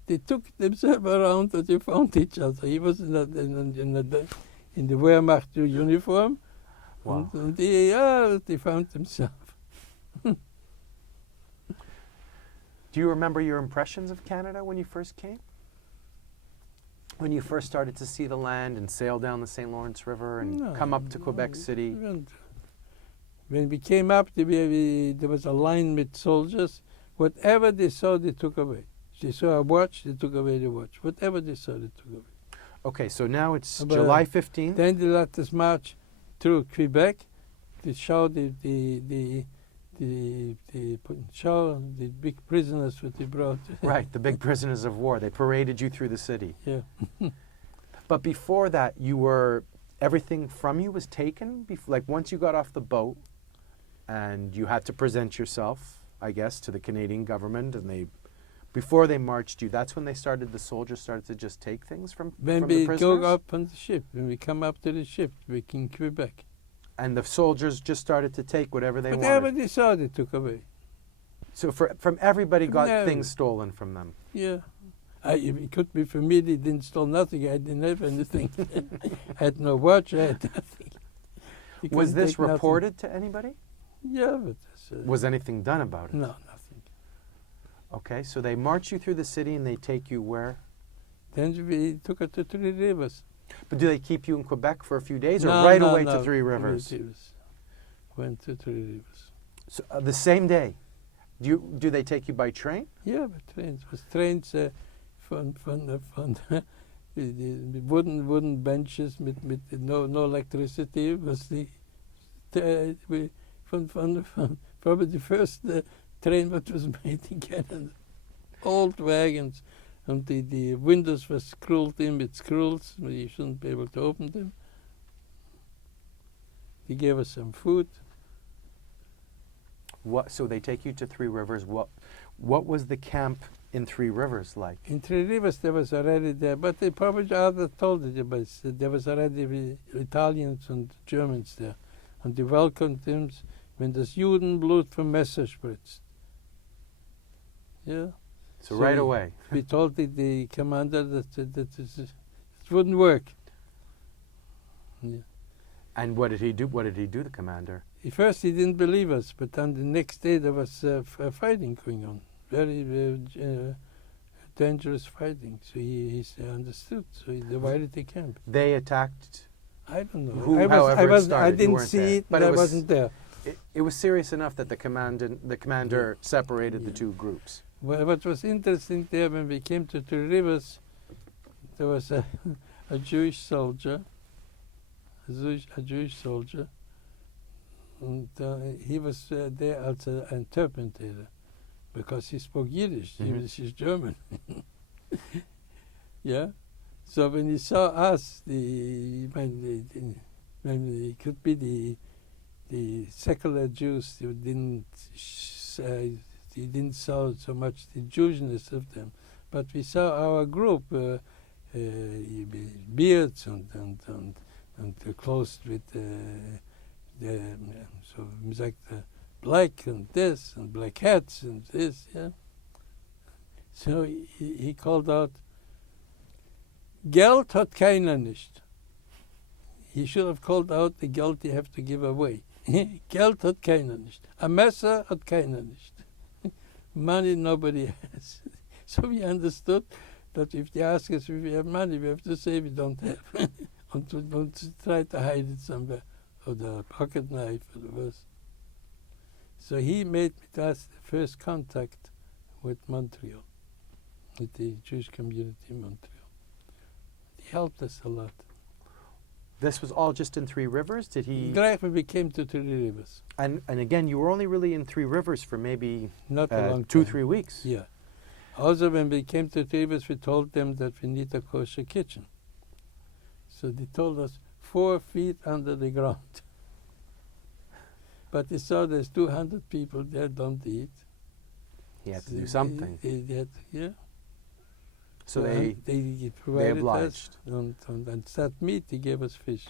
They took themselves around and they found each other. He was in the Wehrmacht uniform. Wow. And they found themselves. Do you remember your impressions of Canada when you first came? When you first started to see the land and sail down the St. Lawrence River and come up to Quebec City? When we came up, there was a line with soldiers. Whatever they saw, they took away. They saw a watch, they took away the watch. Whatever they saw, they took away. Okay, so now it's July 15th. Then they let us march through Quebec to show the big prisoners that they brought. Right, the big prisoners of war. They paraded you through the city. Yeah. But before that, everything from you was taken? Like once you got off the boat and you had to present yourself, I guess, to the Canadian government, and before they marched you, that's when the soldiers started to just take things from the prisoners? When we go up on the ship, when we come up to the ship, we're in Quebec. And the soldiers just started to take whatever they Whatever wanted? they saw, they took away. So from everybody got No. things stolen from them? Yeah. It could be for me, they didn't steal nothing. I didn't have anything. I had no watch, I had nothing. Was this reported to anybody? Yeah, but... Was anything done about it? No, nothing. Okay, so they march you through the city and they take you where? Then we took her to Three Rivers. But do they keep you in Quebec for a few days or right away to Three Rivers? Went to Three Rivers. So, the same day? Do they take you by train? Yeah, by trains. It was trains from the wooden benches with no electricity. It was from probably the first train that was made in Canada. Old wagons, and the windows were screwed in with screws. You shouldn't be able to open them. They gave us some food. So they take you to Three Rivers. What was the camp in Three Rivers like? In Three Rivers, there was already there, but they probably others told it, but there was already Italians and Germans there, and they welcomed them when das Judenblut vom Messer spritzt. Yeah. So right away. We told the commander that it wouldn't work. Yeah. And what did he do? What did he do, the commander? At first he didn't believe us, but then the next day there was fighting going on. Very dangerous fighting. So he understood. So he divided the camp. They attacked? I don't know. I didn't see it, but I wasn't there. It was serious enough that the commander separated the two groups. what was interesting there, when we came to Three Rivers, there was a Jewish soldier, a Jewish soldier, and he was there as an interpreter because he spoke Yiddish. Yiddish is German. Yeah. So when he saw us, when it could be the secular Jews who didn't he didn't saw so much the Jewishness of them, but we saw our group beards and clothes with so like the black and this and black hats and this, yeah. So he called out, Geld hat keiner nicht. He should have called out the Geld you have to give away. Geld hat keiner nicht. A Messer hat keiner nicht. Money nobody has. So we understood that if they ask us if we have money, we have to say we don't have. And don't try to hide it somewhere, or the pocket knife, or the worst. So he made with us the first contact with Montreal, with the Jewish community in Montreal. He helped us a lot. This was all just in Three Rivers? Did he? Directly we came to Three Rivers. And again, you were only really in Three Rivers for maybe Not a long 2-3 time. weeks. Yeah. Also, when we came to Three Rivers, we told them that we need a kosher kitchen. So they told us 4 feet under the ground. But they saw there's 200 people there don't eat. He had to So do something. They had, yeah. So they provided obliged. us, and instead of meat, they gave us fish.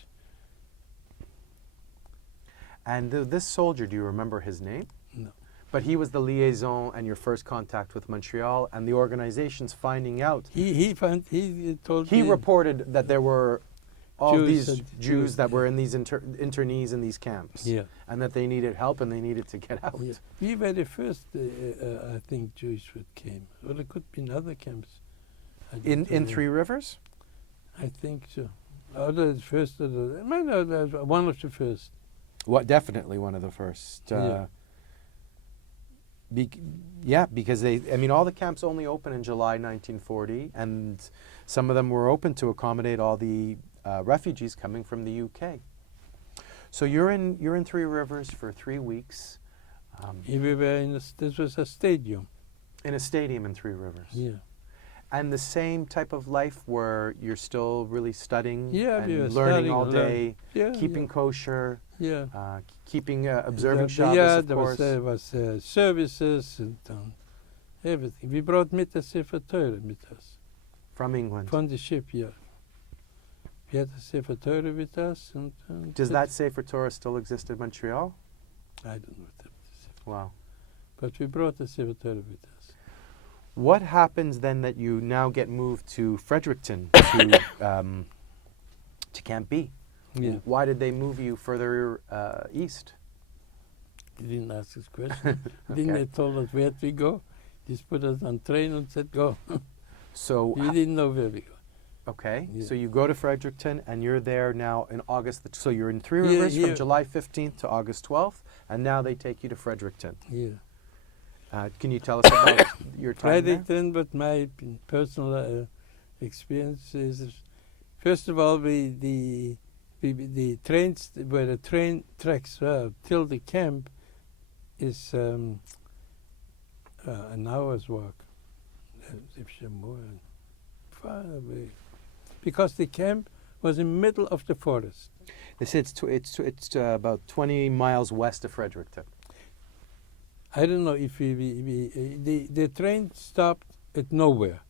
And this soldier, do you remember his name? No. But he was the liaison and your first contact with Montreal, and the organization's finding out. He told He me reported that there were all Jews these and Jews that were in these internees in these camps, Yeah. and that they needed help and they needed to get out. Yeah. We were the first, I think, Jewish that came. Well, it could be in other camps. I don't In remember. Three Rivers? I think so. Other first, one of the first. What? Definitely one of the first. Yeah. Because all the camps only opened in July 1940, and some of them were open to accommodate all the refugees coming from the UK. So you're in Three Rivers for 3 weeks. We were in this was a stadium. In a stadium in Three Rivers. Yeah. And the same type of life where you're still really studying Yeah, we were and learning studying all and day, Yeah. keeping kosher, Yeah. keeping observing The- Shabbos, yeah, of course. there was services and everything. We brought mit the Sefer Torah with us From England. from the ship. Yeah. We had the Sefer Torah with us, and Does that Sefer Torah still exist in Montreal? I don't know what that is. Wow. But we brought the Sefer Torah with us. What happens then that you now get moved to Fredericton to Camp B? Yeah. Why did they move you further east? They didn't ask us questions. Then Okay. they told us where we go. They put us on train and said go. So We didn't know where we go. okay, Yeah. so you go to Fredericton and you're there now in August. So you're in Three Yeah, Rivers from yeah. July 15th to August 12th, and now they take you to Fredericton. Yeah. Can you tell us about your time there? Fredericton, but my personal experience is, first of all, the trains, where the train tracks till the camp is an hour's walk. If more, far away. Because the camp was in the middle of the forest. They say it's about 20 miles west of Fredericton. I don't know if the train stopped at nowhere.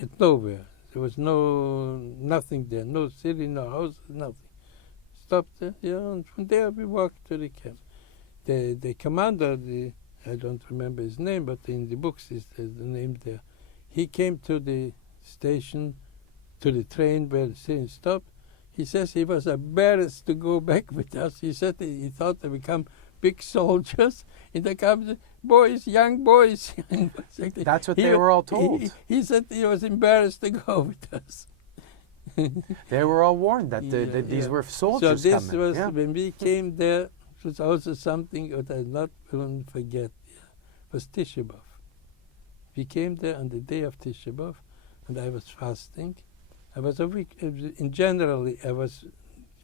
At nowhere. There was nothing there, no city, no house, nothing. Stopped there, yeah, and from there we walked to the camp. The commander, I don't remember his name, but in the books is the name there. He came to the station, to the train where the train stopped. He says he was embarrassed to go back with us. He said he thought they become big soldiers in the camp, boys, young boys. That's what they were all told. He said he was embarrassed to go with us. They were all warned that these were soldiers so this coming. was, Yeah. when we came there, it was also something that I not will forget. It was Tisha B'Av. We came there on the day of Tisha B'Av, and I was fasting. I was a weak, in generally, I was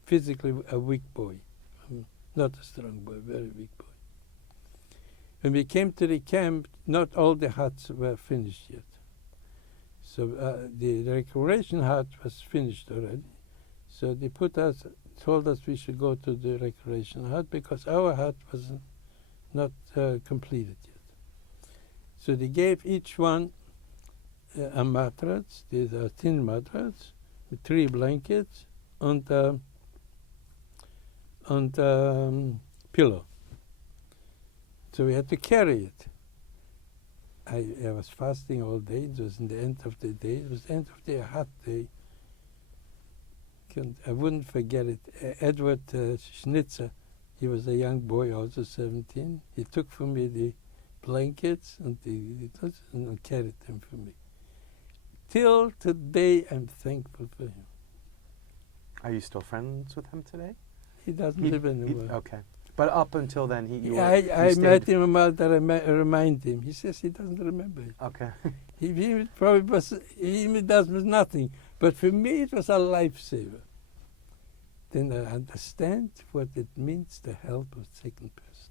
physically a weak boy. Not a strong boy, very weak boy. When we came to the camp, not all the huts were finished yet. So the recreation hut was finished already. So they told us we should go to the recreation hut because our hut was not completed yet. So they gave each one a mattress, these are thin mattress, with 3 blankets, and pillow. So we had to carry it. I was fasting all day. It was in the end of the day. It was the end of the hot day. I wouldn't forget it. Edward Schnitzer, he was a young boy, also 17. He took from me the blankets and carried them for me. Till today, I'm thankful for him. Are you still friends with him today? He doesn't live anymore. Okay. But up until then, I met him about that. I remind him. He says he doesn't remember it. Okay. he probably was. He does nothing. But for me, it was a lifesaver. Then I understand what it means to help a second person.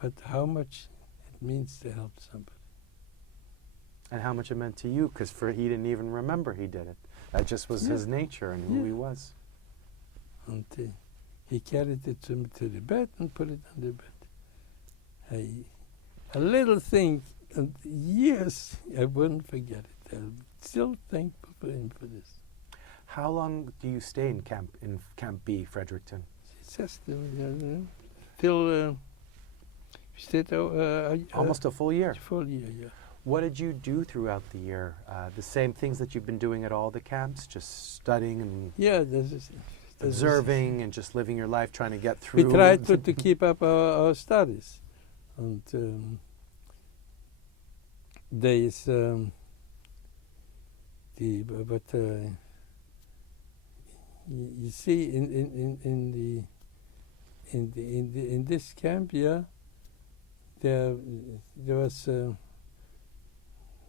But how much it means to help somebody. And how much it meant to you, because he didn't even remember he did it. That just was his nature and who he was. And he carried it to the bed and put it on the bed. A little thing, and years I wouldn't forget it. I'm still thankful for him for this. How long do you stay in Camp B, Fredericton? It's just till we stayed almost a full year. Full year, yeah. What did you do throughout the year? The same things that you've been doing at all the camps, just studying and observing and just living your life, trying to get through. We tried to keep up our studies, and there is you see in this camp, yeah, there was.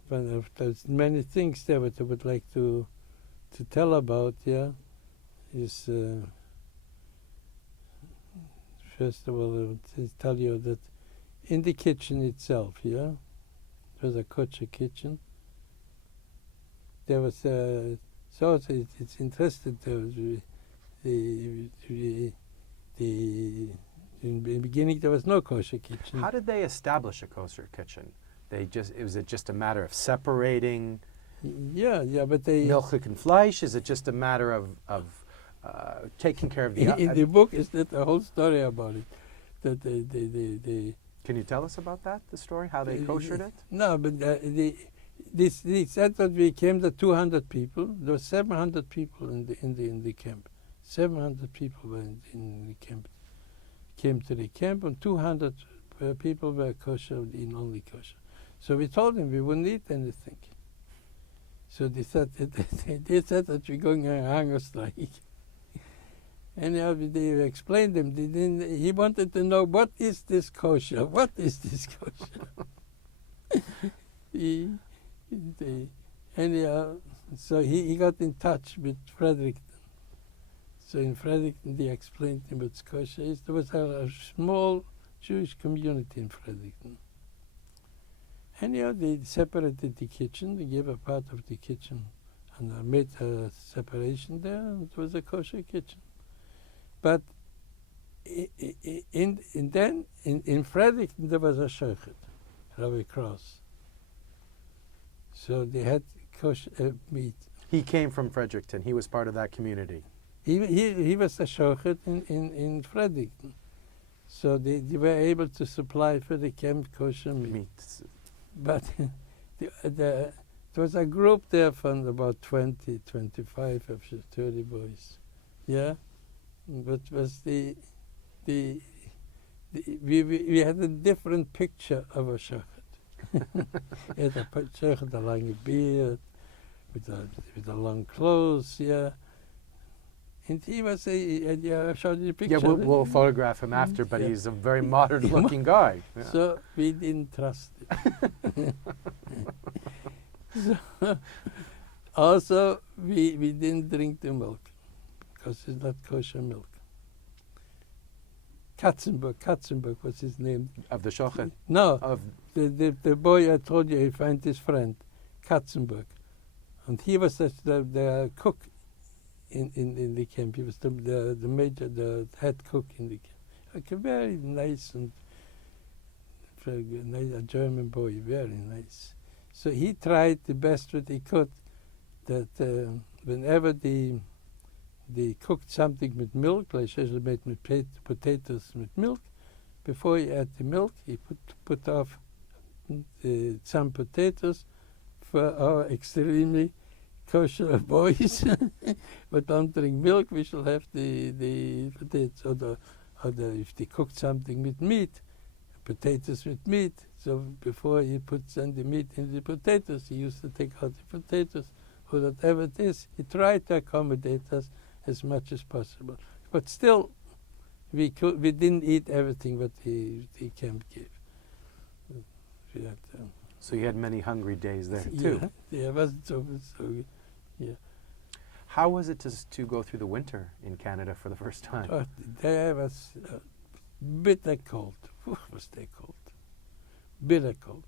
There's many things there that I would like to tell about. Yeah, is first of all, I would tell you that in the kitchen itself, yeah, it was a kosher kitchen. There was so it's interesting. There was in the beginning there was no kosher kitchen. How did they establish a kosher kitchen? Was it just a matter of separating? Yeah, but they milchik and fleisch. Is it just a matter of taking care of the? In the book is that the whole story about it. That they Can you tell us about that? The story, how they koshered it? No, but they said that we came to 200 people. There were 700 people in the camp. 700 people were in the camp. Came to the camp, and 200 people were kosher, in only kosher. So we told them we wouldn't eat anything. So they said that we're going on a hunger strike. And they explained them. He wanted to know, what is this kosher? What is this kosher? So he got in touch with Fredericton. So in Fredericton, they explained to him what's kosher. There was a small Jewish community in Fredericton. Anyhow, they separated the kitchen. They gave a part of the kitchen and made a separation there. And it was a kosher kitchen. But in Fredericton, there was a shochet, Rabbi Cross. So they had kosher meat. He came from Fredericton. He was part of that community. He was a shochet in Fredericton. So they were able to supply for the camp kosher meat. But there was a group there from about 20, 25, 30 boys. Yeah? But was we had a different picture of a shochet. He had a shochet with a long beard, with the long clothes, yeah. And he was I showed you the picture. Yeah, we'll photograph him after, but Yeah. he's a very modern-looking guy. Yeah. So we didn't trust him. So, also, we didn't drink the milk because it's not kosher milk. Katzenberg was his name. Of the shochet. No, Of the boy I told you, he found his friend, Katzenberg. And he was the cook in the camp. He was the head cook in the camp. Like a very nice and a German boy, very nice. So he tried the best that he could that whenever they cooked something with milk, like Shesha made with potatoes with milk, before he add the milk, he put off some potatoes for our extremely kosher boys. But don't drink milk, we shall have the potatoes. Or if they cooked something with meat, potatoes with meat. So before he puts the meat in the potatoes, he used to take out the potatoes, or whatever it is. He tried to accommodate us as much as possible. But still, we didn't eat everything what the camp gave. We had, so you had many hungry days there too. Yeah, it wasn't so good. Yeah. How was it to go through the winter in Canada for the first time? There was bitter cold. Was they cold? Bitter cold.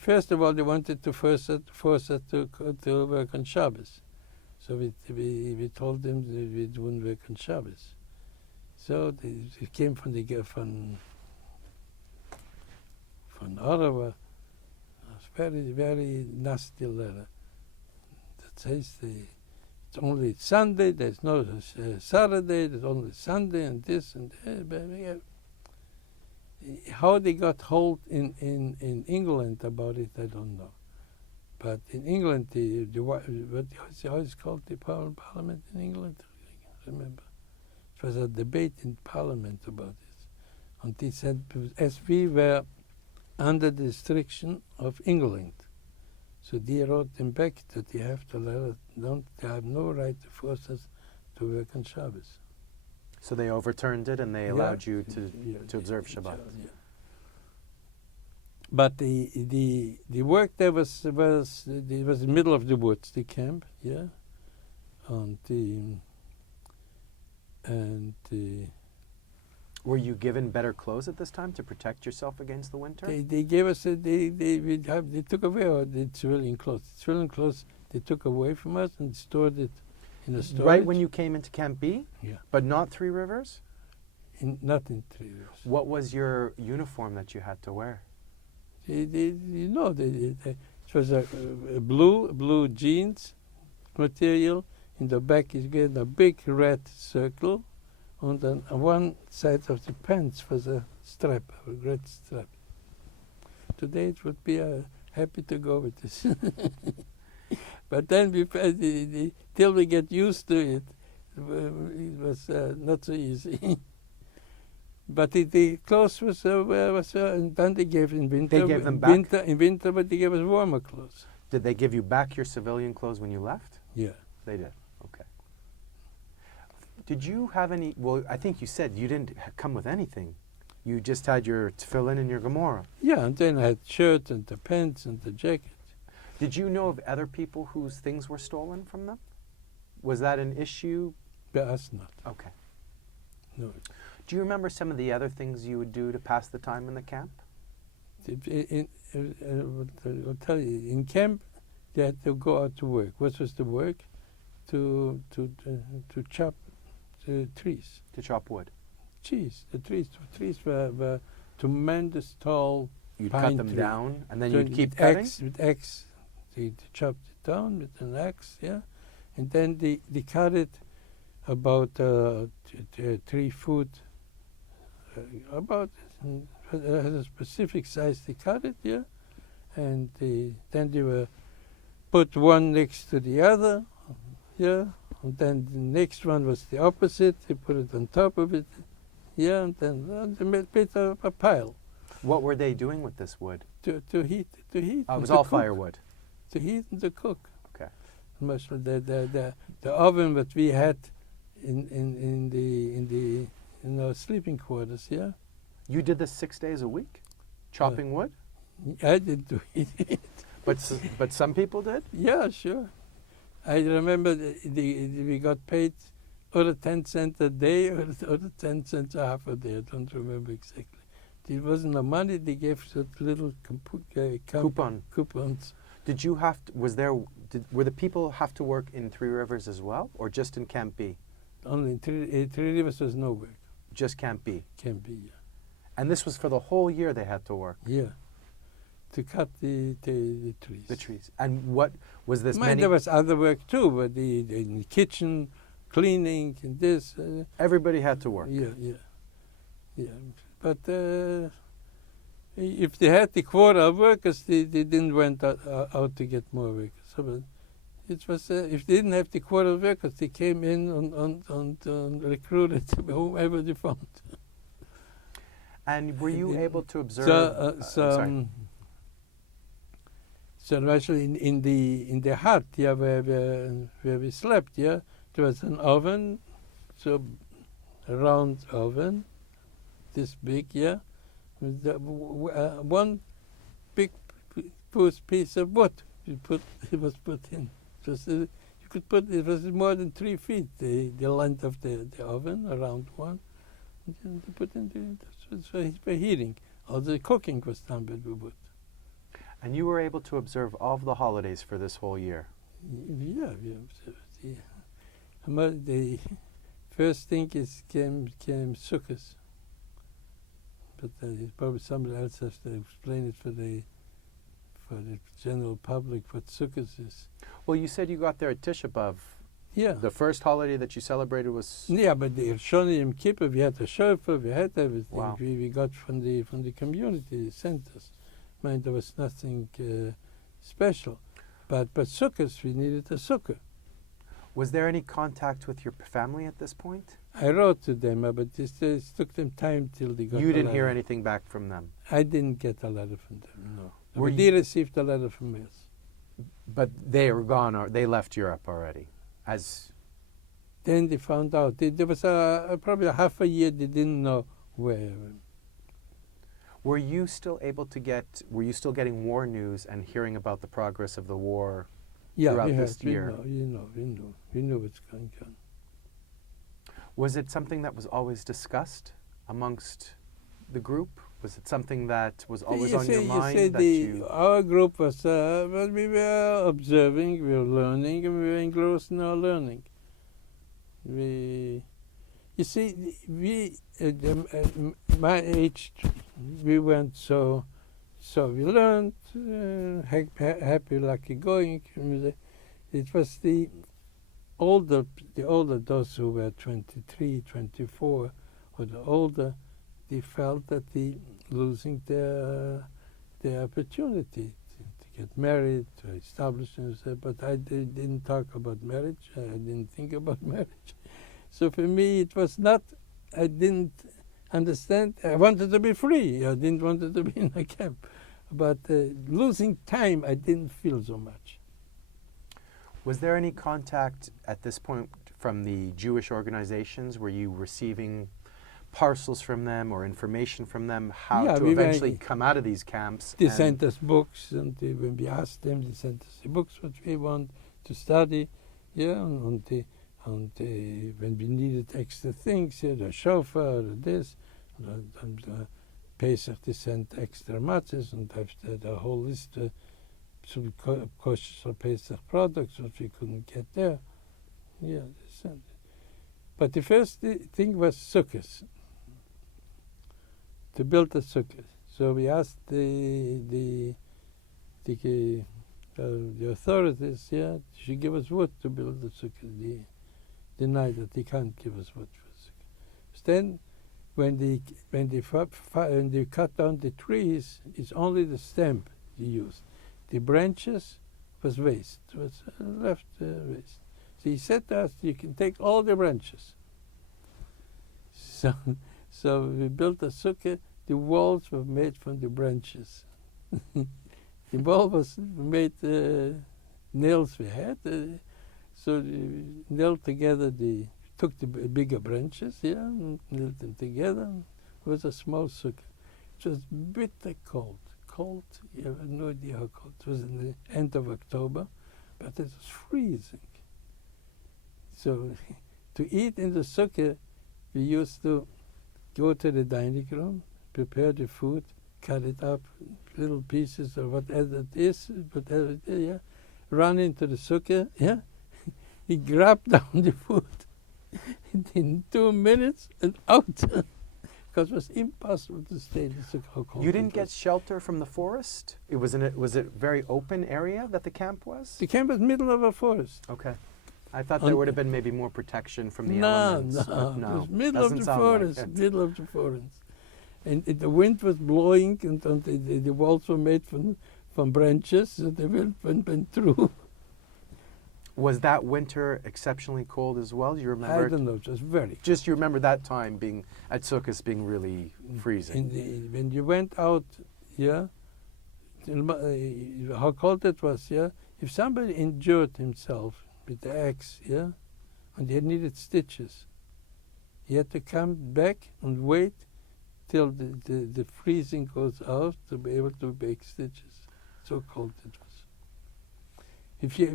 First of all, they wanted to force us to work on Shabbos. So we told them that we wouldn't work on Shabbos. So they came from Ottawa. It was very, very nasty letter. That says it's only Sunday, there's no Saturday, there's only Sunday and this and that. How they got hold in England about it, I don't know. But in England, how is called the parliament in England? I can't remember. It was a debate in parliament about this. And they said, as we were under the restriction of England, so they wrote them back that they have to they have no right to force us to work on Shabbos. So they overturned it and they allowed you to observe Shabbat. Yeah. But the work there was in the middle of the woods, the camp, yeah, and Were you given better clothes at this time to protect yourself against the winter? they gave us they took away the civilian clothes. Civilian clothes they took away from us and stored it in a storage. Right when you came into Camp B? Yeah. But not Three Rivers? Not in 3 years. What was your uniform that you had to wear? It was a blue jeans material. In the back is getting a big red circle. On one side of the pants was a strap, a red strap. Today it would be happy to go with this. But then till we get used to it, it was not so easy. But the clothes was and then they gave in winter. They gave them back? In winter, but they gave us warmer clothes. Did they give you back your civilian clothes when you left? Yeah. They did. Okay. Did you have any? Well, I think you said you didn't come with anything. You just had your tefillin and your Gemara. Yeah, and then I had shirt and the pants and the jacket. Did you know of other people whose things were stolen from them? Was that an issue? By us not. Okay. No. Do you remember some of the other things you would do to pass the time in the camp? I'll tell you, in camp, they had to go out to work. What was the work? To chop the trees. To chop wood. The trees were tremendous tall. You'd pine cut them tree. down, and then you'd keep cutting? With axe. They chopped it down with an axe, yeah. And then they cut it about 3 foot, about a specific size. They cut it, yeah. And then they were put one next to the other, yeah. And then the next one was the opposite. They put it on top of it, yeah. And then they made a pile. What were they doing with this wood? To heat. Oh, it was to all cook. firewood. To heat and to cook. Okay. Much the oven that we had in the sleeping quarters. Yeah, You did this 6 days a week, chopping wood? I didn't do it. But some people did? Yeah, sure. I remember we got paid or 10 cents a day or 10 cents a half a day. I don't remember exactly. It wasn't the money. They gave us little coupons. Did you have to, were the people have to work in Three Rivers as well, or just in Camp B? Only in Three Rivers was no work. Just Camp B? Camp B, yeah. And this was for the whole year they had to work? Yeah. To cut the trees. The trees. And what was this There was other work too, but in the kitchen, cleaning, and this. Everybody had to work? Yeah. But if they had the quota of workers, they didn't went out to get more workers. So, but it was if they didn't have the quota of workers, they came in on recruited whoever they found. And were you able to observe? So actually in the hut, yeah, where we slept, yeah, there was an oven, so a round oven, this big, yeah, with one big piece of wood. It was put in. You could put it was more than 3 feet the length of the oven, around one. And they put in for heating. All the cooking was done with wood. And you were able to observe all of the holidays for this whole year? Yeah, we observed. The first thing came Sukkot. But probably somebody else has to explain it for the general public what Sukkot is. Well, you said you got there at Tisha B'Av. Yeah. The first holiday that you celebrated was... Yeah, but the Shoni Yom Kippur, we had the shofar, we had everything. Wow. We got from the community centers. Mind there was nothing special. But Sukkot, we needed a sukkah. Was there any contact with your family at this point? I wrote to them, but it took them time till they got. You didn't hear anything back from them? I didn't get a letter from them, no. Were They received a letter from us. But they were gone, or they left Europe already? Then they found out. There was probably a half a year they didn't know where. Were you still getting war news and hearing about the progress of the war throughout this year? We knew what's going on. Was it something that was always discussed amongst the group? Was it something that was always on your mind? Our group was, well, we were observing, we were learning, and we were engrossed in our learning. My age, we went so we learned, happy, lucky going. It was the older, those who were 23, 24, or the older, they felt that losing their opportunity to get married, to establish themselves. But I didn't talk about marriage. I didn't think about marriage. So for me, it was not. I didn't understand. I wanted to be free. I didn't want to be in a camp. But losing time, I didn't feel so much. Was there any contact at this point from the Jewish organizations? Were you receiving parcels from them or information from them how to eventually come out of these camps? They sent us books, and when we asked them, they sent us the books what we want to study. Yeah, and when we needed extra things, the shofar, this, and Pesach, they sent extra matzahs, and the whole list of kosher Pesach products that we couldn't get there. Yeah, they sent it. But the first thing was sukkahs, to build a sukkah. So we asked the authorities, yeah, should give us wood to build the sukkah. They denied that they can't give us wood for sukkah. Then, when they cut down the trees, it's only the stem they used. The branches was waste. Was left waste. So he said to us, "You can take all the branches." So we built a sukkah. The walls were made from the branches. The wall was made nails we had. So we nailed together took the bigger branches, and nailed them together. It was a small sukkah. It was bitter cold. Cold, you have no idea how cold. It was in the end of October, but it was freezing. So to eat in the sukkah, we used to go to the dining room, prepare the food, cut it up, little pieces or whatever it is, run into the sukkah, he grabbed down the food in 2 minutes and out. Because it was impossible to stay in the sukkah. How cold You didn't it get was. shelter from the forest? Was it a very open area that the camp was? The camp was middle of a forest. Okay. I thought there would have been maybe more protection from the No, elements. but it no. was middle of Doesn't the sound like forest, it. middle of the forest. And the wind was blowing, and the walls were made from branches, so the wind went through. Was that winter exceptionally cold as well? Do you remember? I don't know, just very. Just you remember that time being at Sukkot being really freezing. When you went out, how cold it was, if somebody injured himself with the axe, and he needed stitches, he had to come back and wait till the freezing goes out to be able to make stitches. So cold it was. If you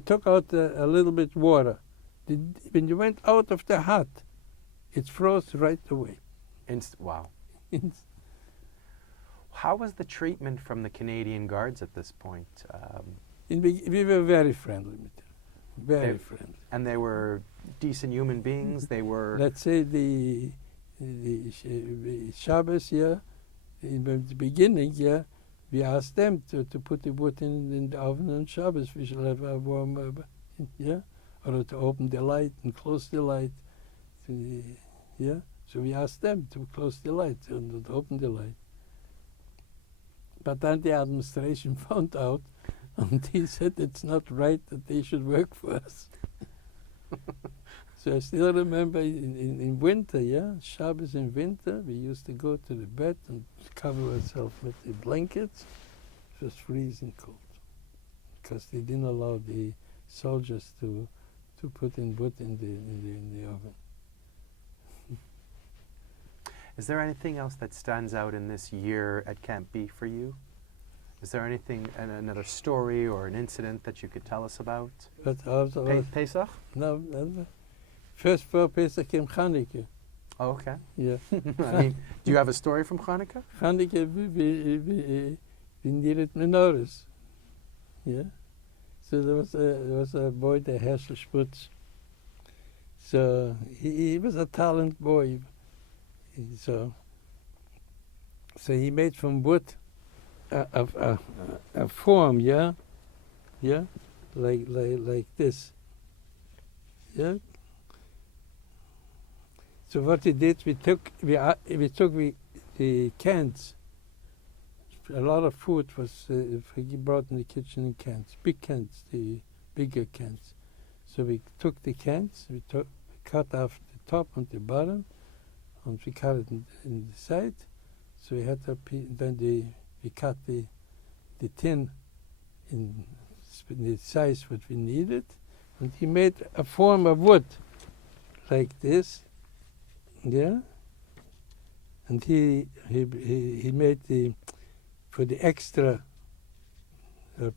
took out a little bit water, when you went out of the hut, it froze right away. Wow. How was the treatment from the Canadian Guards at this point? We were very friendly with them, very friendly. And they were decent human beings. They were. Let's say the Shabbos, in the beginning, we asked them to put the wood in the oven on Shabbos. We shall have a warm, or to open the light and close the light. So we asked them to close the light and to open the light. But then the administration found out, and he said it's not right that they should work for us. So I still remember in winter, Shabbos in winter, we used to go to the bed and cover ourselves with the blankets. It was freezing cold, because they didn't allow the soldiers to put in wood in the oven. Is there anything else that stands out in this year at Camp B for you? Is there anything, another story or an incident that you could tell us about? But also, Pesach? no, first for Pesach came Chanukah. Oh, okay. Yeah. I mean, do you have a story from Hanukkah? Chanukah, we needed menorahs. So there was a boy, the Herschel Sputz. So he was a talent boy. So he made from wood a form, like this, So what he did, we took the cans. A lot of food was brought in the kitchen in cans, big cans, the bigger cans. So we took the cans, we cut off the top and the bottom, and we cut it in the side. So we had we cut the tin in the size what we needed, and he made a form of wood like this, and he made for the extra to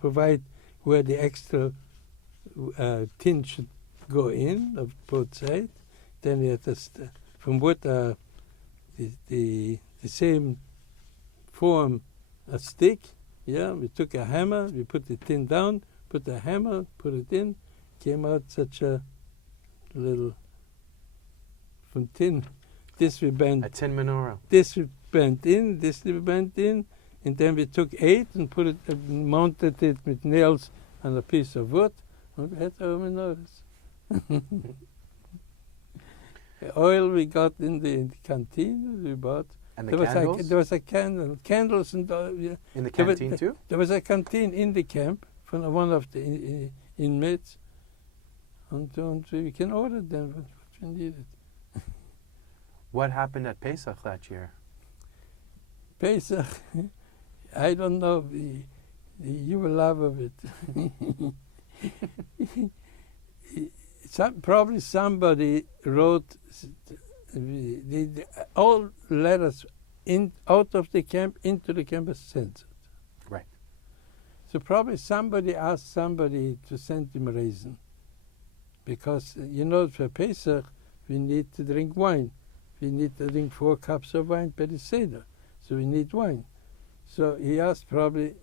provide where the extra tin should go in of both sides. Then we had from wood the same form, a stick. We took a hammer, we put the tin down, put the hammer, put it in, came out such a little from tin. This we bent. A tin menorah. This we bent in, this we bent in, and then we took 8 and put it, mounted it with nails on a piece of wood, and we had our menorahs. The oil we got in the canteen, we bought. And the candles? There was a candle, candles and in the canteen too? There was a canteen in the camp from one of the inmates, and we can order them what we needed. What happened at Pesach that year? Pesach, I don't know. You will laugh of it. Probably somebody wrote all letters out of the camp into the camp was censored. Right. So probably somebody asked somebody to send him raisin. Because, for Pesach, we need to drink wine. We need to drink 4 cups of wine per Seder. So we need wine. So he asked probably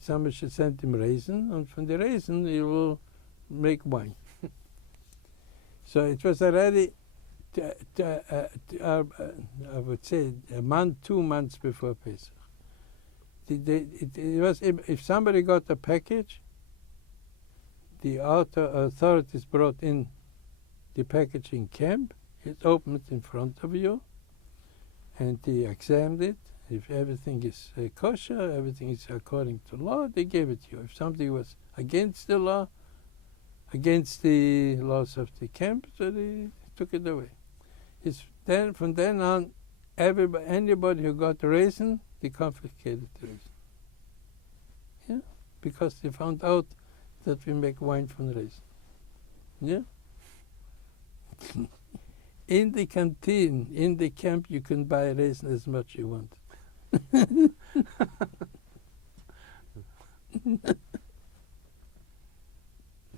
somebody should send him raisin, and from the raisin he will make wine. So it was already, I would say, a month, 2 months before Pesach. It was, if somebody got a package, the authorities brought in the package in camp, it opened in front of you, and they examined it. If everything is kosher, everything is according to law, they gave it to you. If something was against the law, against the laws of the camp, so they took it away. From then on, anybody who got a raisin, they confiscated the raisin. Yeah, because they found out that we make wine from raisin. Yeah. In the canteen, in the camp, you can buy raisin as much you want.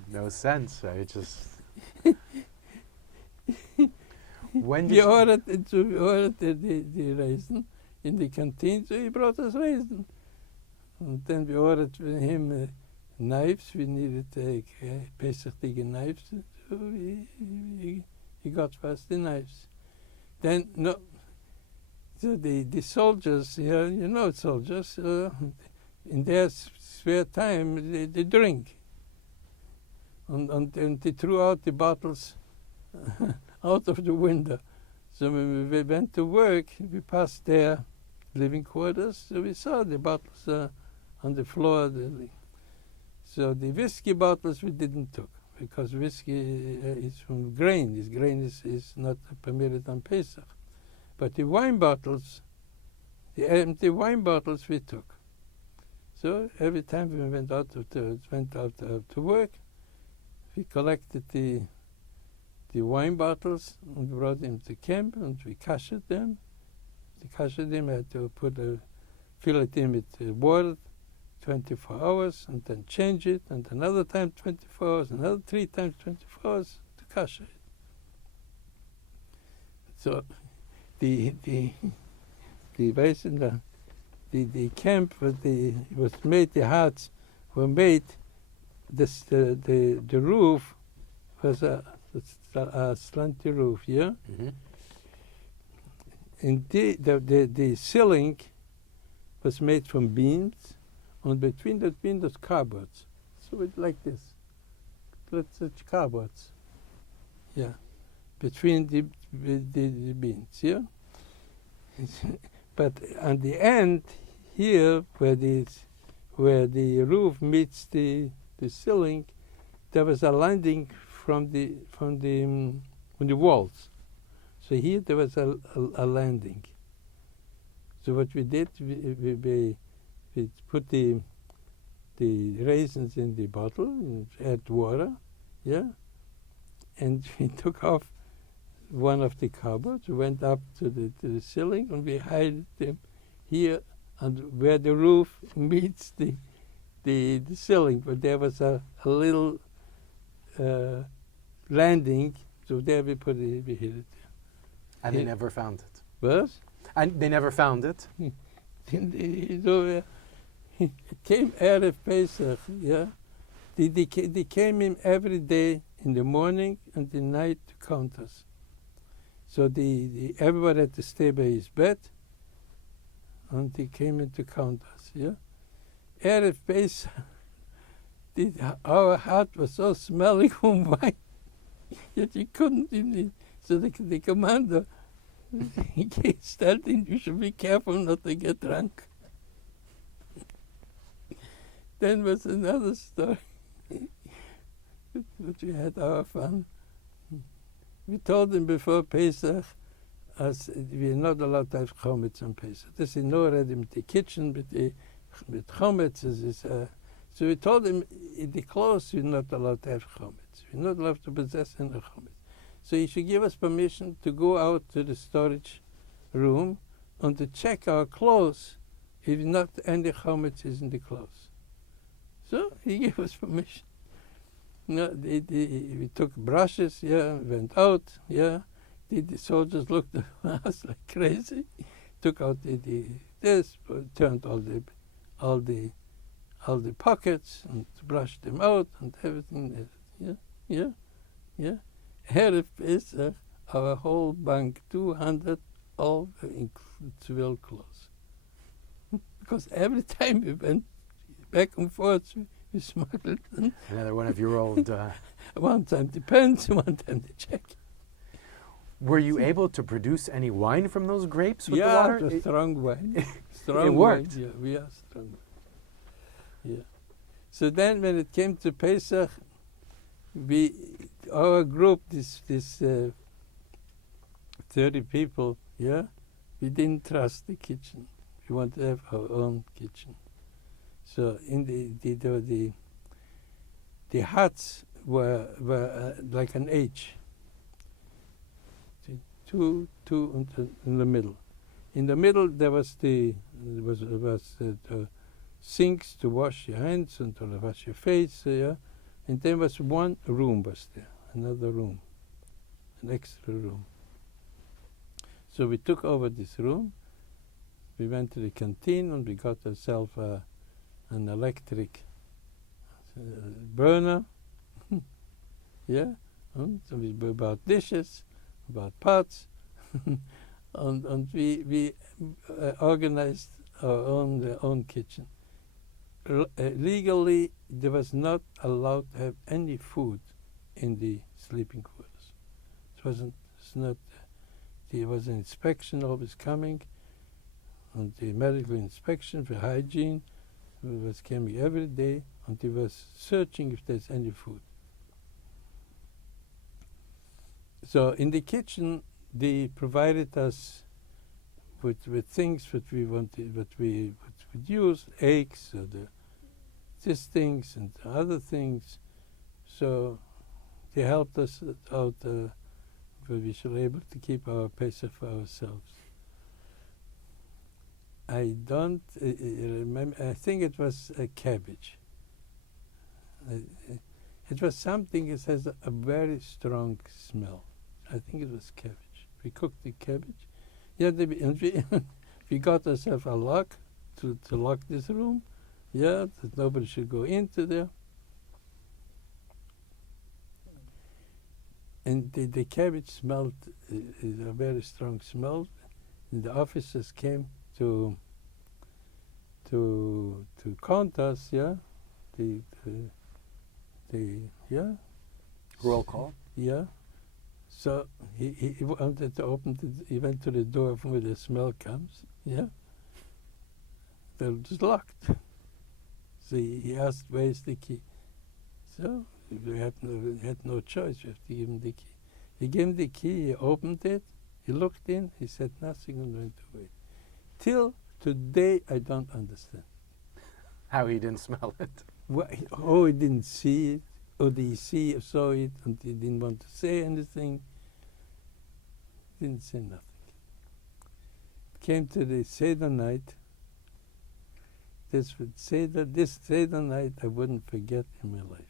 No sense. I just. When did we ordered the raisin in the canteen, so he brought us raisin. And then we ordered for him knives. We needed Pesach-tige knives. So he got first the knives. Then, so the soldiers, soldiers, in their spare time, they drink. And they threw out the bottles out of the window. So when we went to work, we passed their living quarters, so we saw the bottles on the floor. So the whiskey bottles we didn't took, because whiskey is from grain. This grain is not permitted on Pesach. But the wine bottles, the empty wine bottles we took. So every time we went out to work, we collected the wine bottles and brought them to camp, and we kashered them. To kasher them, I had to fill it in with water 24 hours, and then change it, and another time 24 hours, another 3 times 24 hours to kasher it. So the camp was made, the huts were made, the roof was a slanty roof, yeah? Mm-hmm. And the ceiling was made from beams, and between those beams, those cupboards. So it's like this. Such cupboards. Yeah. Between the beams, yeah? But on the end, here, where the roof meets the ceiling, there was a landing from the walls. So here there was a landing. So what we did, we put the raisins in the bottle, and add water, yeah, and we took off one of the cupboards, went up to the ceiling, and we hid them here, and where the roof meets the ceiling. But there was a little landing, so there we hid it. And they never found it. What? And they never found it. It came Erev Pesach, yeah. They came in every day in the morning and the night to count us. So everybody had to stay by his bed, and they came in to count us, yeah. Erev Pesach, our hut was so smelling of wine that you couldn't even. So the commander, he told him, you should be careful not to get drunk. Then was another story. But we had our fun. We told him before Pesach, as we are not allowed to have chametz on Pesach. This is not already in the kitchen, but with chametz. So we told him, in the clothes you're not allowed to have chametz. You're not allowed to possess any chametz. So he should give us permission to go out to the storage room and to check our clothes if not any chametz is in the clothes. So he gave us permission. We took brushes, went out, The soldiers looked at us like crazy. Took out this, turned all the pockets and brushed them out and everything. Here is our whole bank, 200, all in civil clothes. Because every time we went back and forth, we smuggled them. Another one of your old... One time the pens, one time the check. Were you able to produce any wine from those grapes with the water? Yeah, strong wine. Strong it worked. Wine. Yeah, strong wine. Yeah. So then when it came to Pesach, our group, this 30 people, we didn't trust the kitchen. We wanted to have our own kitchen. So in the huts were like an H. Two in the middle. In the middle there was sinks to wash your hands and to wash your face, and there was one room was there, another room, an extra room. So we took over this room. We went to the canteen and we got ourselves an electric burner. And so we bought dishes, about pots, and we organized our own kitchen. Legally, there was not allowed to have any food in the sleeping quarters. There was an inspection always coming, and the medical inspection for hygiene was coming every day, and he was searching if there's any food. So in the kitchen, they provided us with things that we wanted, what we would use, eggs, or these things and other things. So they helped us out, but we should be able to keep our Pesach for ourselves. I don't remember. I think it was a cabbage. It was something that has a very strong smell. I think it was cabbage. We cooked the cabbage. We got ourselves a lock to lock this room. That nobody should go into there. And the cabbage smelled a very strong smell. And the officers came to count us. Roll call. So he wanted to open he went to the door from where the smell comes. They were just locked. So he asked, where's the key? So we had no choice. We have to give him the key. He gave him the key, he opened it, he looked in, he said nothing and went away. Till today, I don't understand. How he didn't smell it. He didn't see it, or saw it and he didn't want to say anything. Didn't say nothing. Came to the Seder night. This Seder night I wouldn't forget in my life.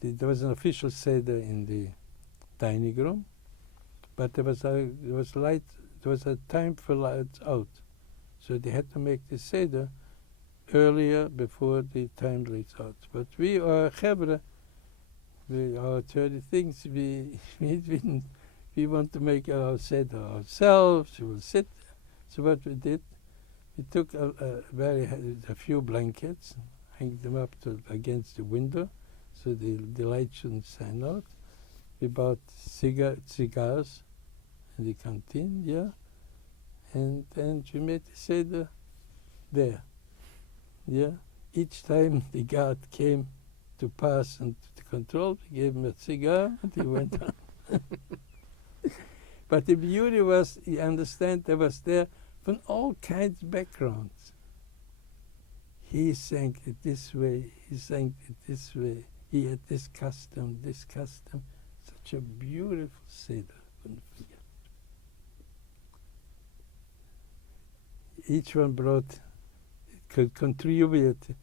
There was an official Seder in the dining room, but there was light. There was a time for lights out, so they had to make the Seder earlier before the time lights out. But we are Chevra. We are 30 things. We want to make our Seder ourselves. We will sit there. So what we did, we took a few blankets, hanged them up against the window, so the light shouldn't shine out. We bought cigars in the canteen, and we made the Seder there. Each time the guard came to pass and to control, we gave him a cigar and he went on. But the beauty was, you understand, there was there from all kinds of backgrounds. he sang it this way, he sang it this way, he had this custom, this custom. Such a beautiful Seder, I couldn't forget. Each one could contribute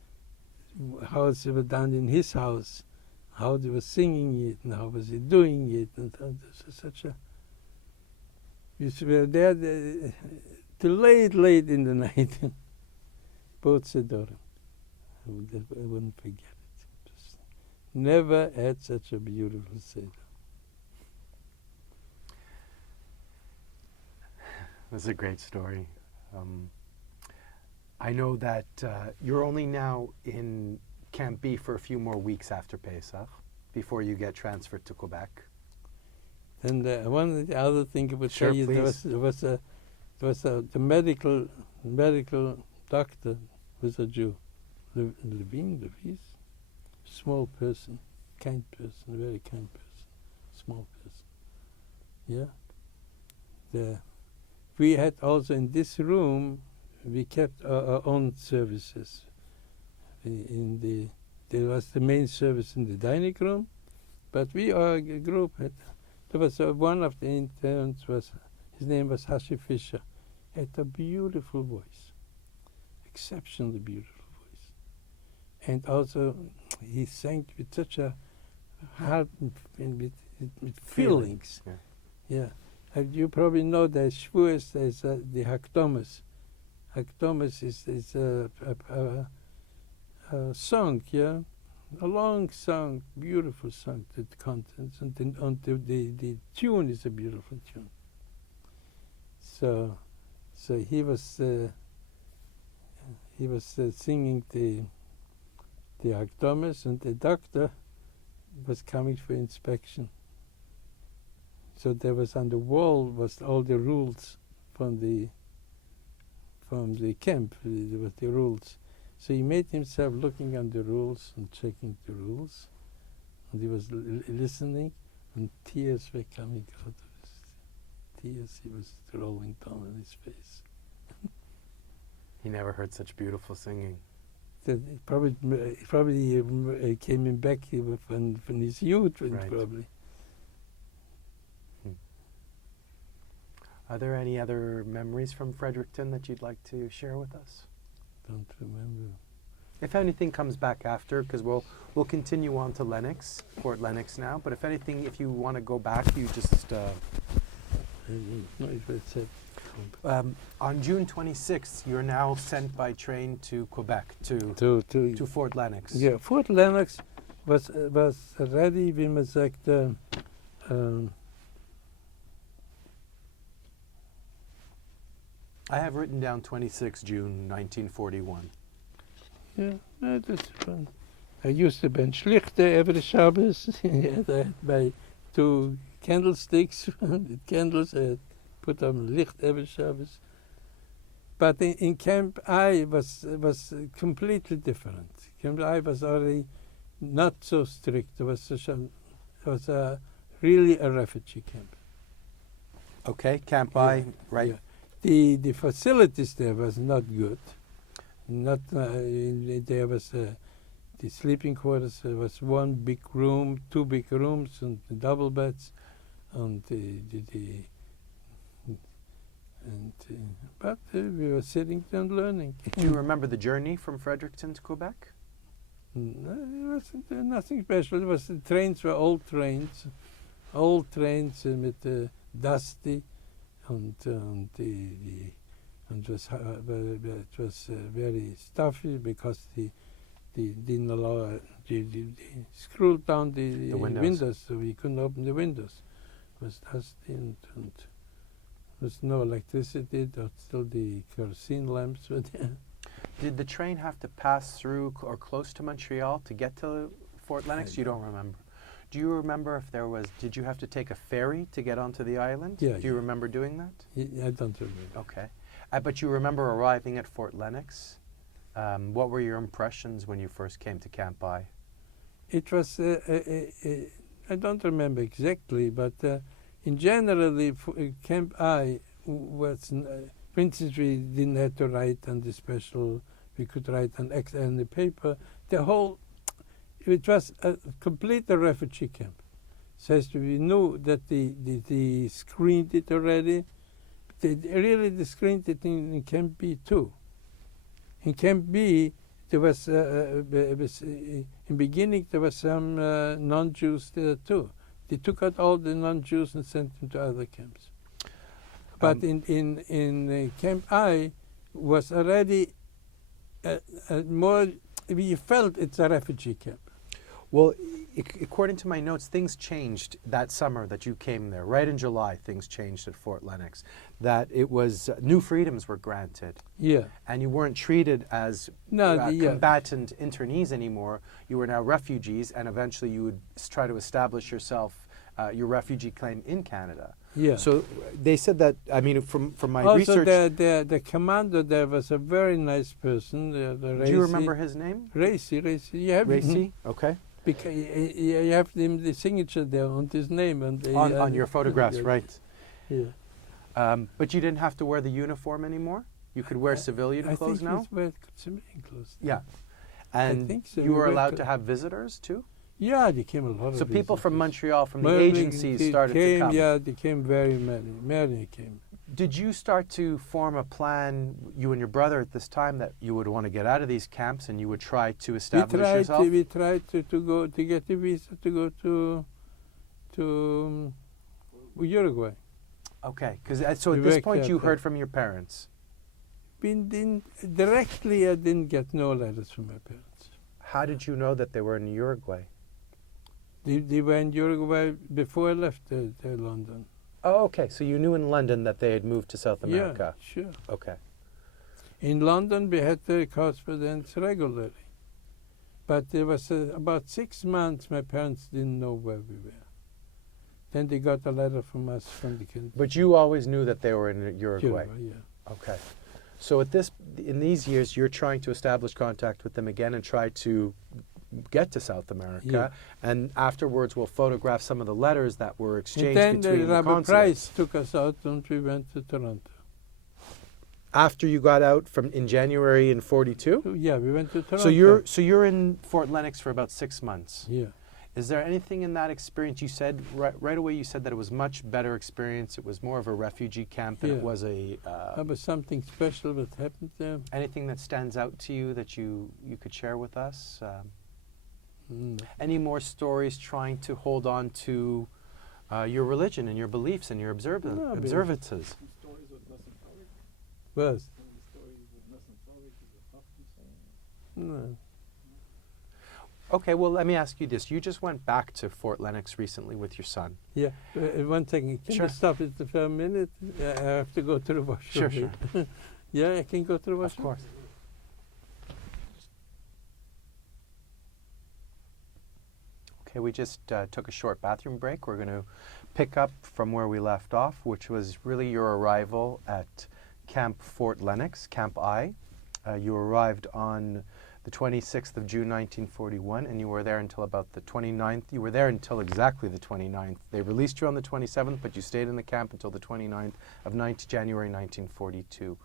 how it was done in his house, how they were singing it, and how was he doing it, and this is such a. We were there till late in the night, both Sedorim. I wouldn't forget it. Just never had such a beautiful Seder. That's a great story. I know that you're only now in Camp B for a few more weeks after Pesach, before you get transferred to Quebec. And one other thing I would Sure, tell you, please. there was the medical doctor was a Jew, Levis, small person, kind person, very kind person, small person. Yeah. We had also in this room, we kept our own services. There was the main service in the dining room, but we are a group. There was one of the interns, his name was Hashi Fisher, had a beautiful voice, exceptionally beautiful voice. And also he sang with such a heart, with feelings. Yeah. You probably know that Shavuos is the Hakdomas. Hakdomas is a song, yeah, a long song, beautiful song that contents, and then the tune is a beautiful tune. So he was singing the Hakdomas, and the doctor was coming for inspection. So there was on the wall was all the rules from the camp. There was the rules. So he made himself looking on the rules and checking the rules, and he was listening, and tears were coming out of his tears. He was rolling down on his face. He never heard such beautiful singing. That it probably came in back from his youth, Right. probably. Are there any other memories from Fredericton that you'd like to share with us? Don't remember. If anything comes back after, because we'll continue on to Lennox, Fort Lennox now. But if you want to go back, you just. No, it was said. On June 26th, you're now sent by train to Quebec to Fort Lennox. Yeah, Fort Lennox was ready, wie man sagt, I have written down 26 June 1941. yeah, that's fun. I used to bench Lichte every Shabbos. I had my 2 candlesticks with candles. I had put on Licht every Shabbos. But in Camp I was completely different. Camp I was already not so strict. It was really a refugee camp. Okay, Camp I, right? Yeah. The facilities there was not good. Not there was the sleeping quarters. There was 1 big room, 2 big rooms, and double beds, and but we were sitting and learning. Do you remember the journey from Fredericton to Quebec? No, it wasn't nothing special. It was the trains were old trains with dusty, and it was very stuffy because they didn't allow they screwed down the windows, so we couldn't open the windows. It was dusty, and there was no electricity. But still the kerosene lamps were there. Did the train have to pass through or close to Montreal to get to Fort Lennox? You don't remember. Do you remember if did you have to take a ferry to get onto the island? Yeah. Do you remember doing that? I don't remember. Okay. But you remember arriving at Fort Lennox? What were your impressions when you first came to Camp I? It was, I don't remember exactly, but in general, Camp I was, for instance, we didn't have to write on the special We could write an X on the paper. It was a complete refugee camp. So we knew that they screened it already. They screened it in Camp B too. In Camp B, there was, in beginning, there was some non-Jews there too. They took out all the non-Jews and sent them to other camps. But in Camp I was already more, we felt it's a refugee camp. Well, according to my notes, things changed that summer that you came there. Right in July, things changed at Fort Lennox. That it was new freedoms were granted. Yeah. And you weren't treated as combatant internees anymore. You were now refugees, and eventually you would try to establish yourself, your refugee claim in Canada. Yeah. So they said that, I mean, from my also research... the commander there was a very nice person. Do you remember his name? Racy. You have Racy? Okay. Because you have the signature there on his name. On your photographs, right. Yeah. But you didn't have to wear the uniform anymore? You could wear civilian clothes now? I think we wear civilian clothes. Yeah. And I think so. you were allowed to have visitors too? Yeah, there came a lot of So people from Montreal, from the Well, agencies started to come? Yeah, there came very many. Many came. Did you start to form a plan, you and your brother at this time, that you would want to get out of these camps and you would try to establish yourself? We tried to get the visa to go to Uruguay. Okay, because so at this point you heard from your parents? Directly I didn't get no letters from my parents. How did you know that they were in Uruguay? They were in Uruguay before I left London. Oh, okay. So you knew in London that they had moved to South America? Yeah, sure. Okay. In London, we had the correspondence regularly. But there was about 6 months my parents didn't know where we were. Then they got a letter from us from the country. But you always knew that they were in Uruguay? Yeah. Okay. So in these years, you're trying to establish contact with them again and try to get to South America, Yeah. and afterwards we'll photograph some of the letters that were exchanged and then between the Rabbi consulates. Price took us out and we went to Toronto. After you got out in January in 42? Yeah, we went to Toronto. So you're in Fort Lennox for about 6 months. Yeah. Is there anything in that experience? You said right away, you said that it was much better experience. It was more of a refugee camp than it was a... That was something special that happened there. Anything that stands out to you that you could share with us? No. Any more stories trying to hold on to your religion and your beliefs and your observances? Was? No. Okay, well, let me ask you this. You just went back to Fort Lennox recently with your son. Yeah, one second. Can you stop it for a minute? I have to go to the washroom. Sure. Yeah, I can go to the washroom. Of course. Okay, we just took a short bathroom break. We're going to pick up from where we left off, which was really your arrival at Camp Fort Lennox, Camp I. You arrived on the 26th of June 1941, and you were there until about the 29th. You were there until exactly the 29th. They released you on the 27th, but you stayed in the camp until the 29th of January 1942.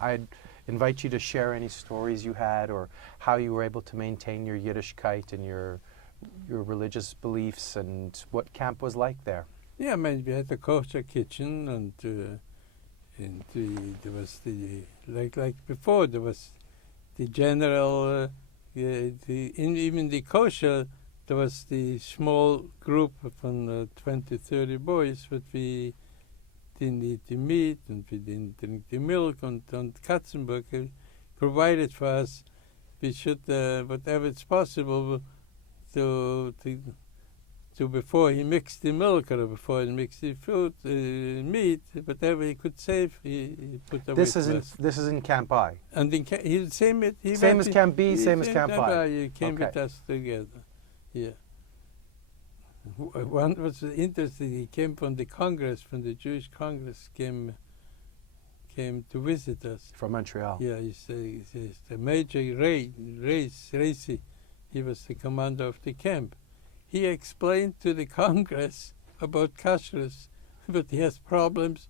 I'd invite you to share any stories you had or how you were able to maintain your Yiddishkeit and your religious beliefs and what camp was like there. Yeah, I mean, we had a kosher kitchen, and there was like before, there was the general, even the kosher, there was the small group of 20, 30 boys, but we didn't eat the meat and we didn't drink the milk, and Katzenberg provided for us, we should, whatever it's possible, to before he mixed the milk or before he mixed the food, meat, whatever he could save, he put away. This is in Camp I. And same as Camp B, same as Camp I. He came with us together. Yeah. One was interesting. He came from the Congress, from the Jewish Congress, came to visit us. From Montreal. Yeah, he's the Major Racy. He was the commander of the camp. He explained to the Congress about kashrus, but he has problems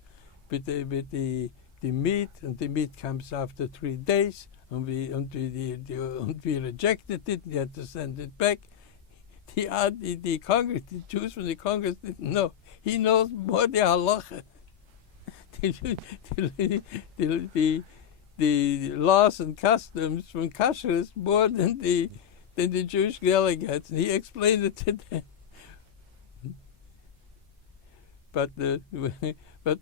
with the meat, and the meat comes after 3 days, and we rejected it. We had to send it back. The Congress, the Jews from the Congress didn't know. He knows more the halacha. The laws and customs from kashrus more than the Jewish delegates. And he explained it to them. But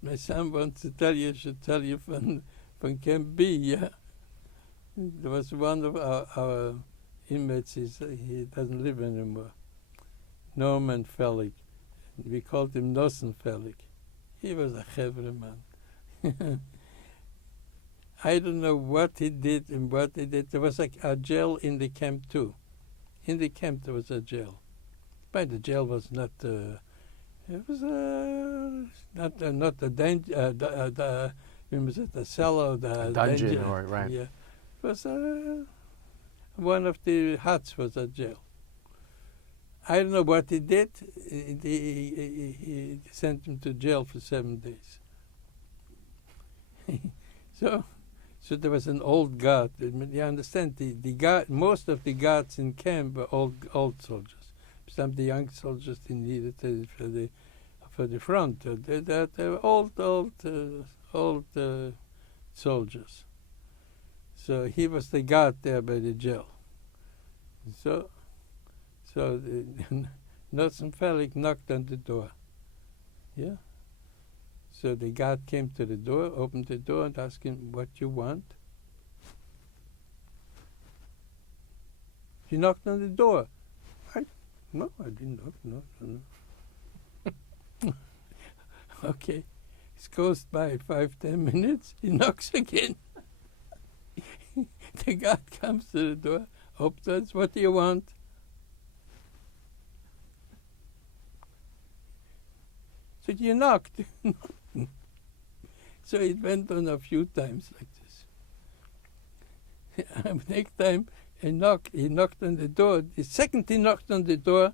my son wants to tell you, should tell you from Camp B, yeah. There was one of our inmates, he doesn't live anymore, Norman Fellig. We called him Nossen Fellig. He was a chevre man. I don't know what he did and what he did. There was a jail in the camp too. In the camp there was a jail. But the jail was not... it was not the danger. Was it the cellar? The dungeon, danger. or right? Yeah, it was one of the huts was a jail. I don't know what he did. He sent him to jail for 7 days. So there was an old guard. You understand? The guard, most of the guards in camp were old soldiers. Some of the young soldiers they needed for the front. They were old soldiers. So he was the guard there by the jail. So Nelson Felix knocked on the door. Yeah. So the guard came to the door, opened the door, and asked him, "What you want?" He knocked on the door. No, I didn't knock. No. Okay. It goes by 5-10 minutes. He knocks again. The guard comes to the door, opens. "What do you want?" So you knocked. So it went on a few times like this. Next time he knocked on the door. The second he knocked on the door,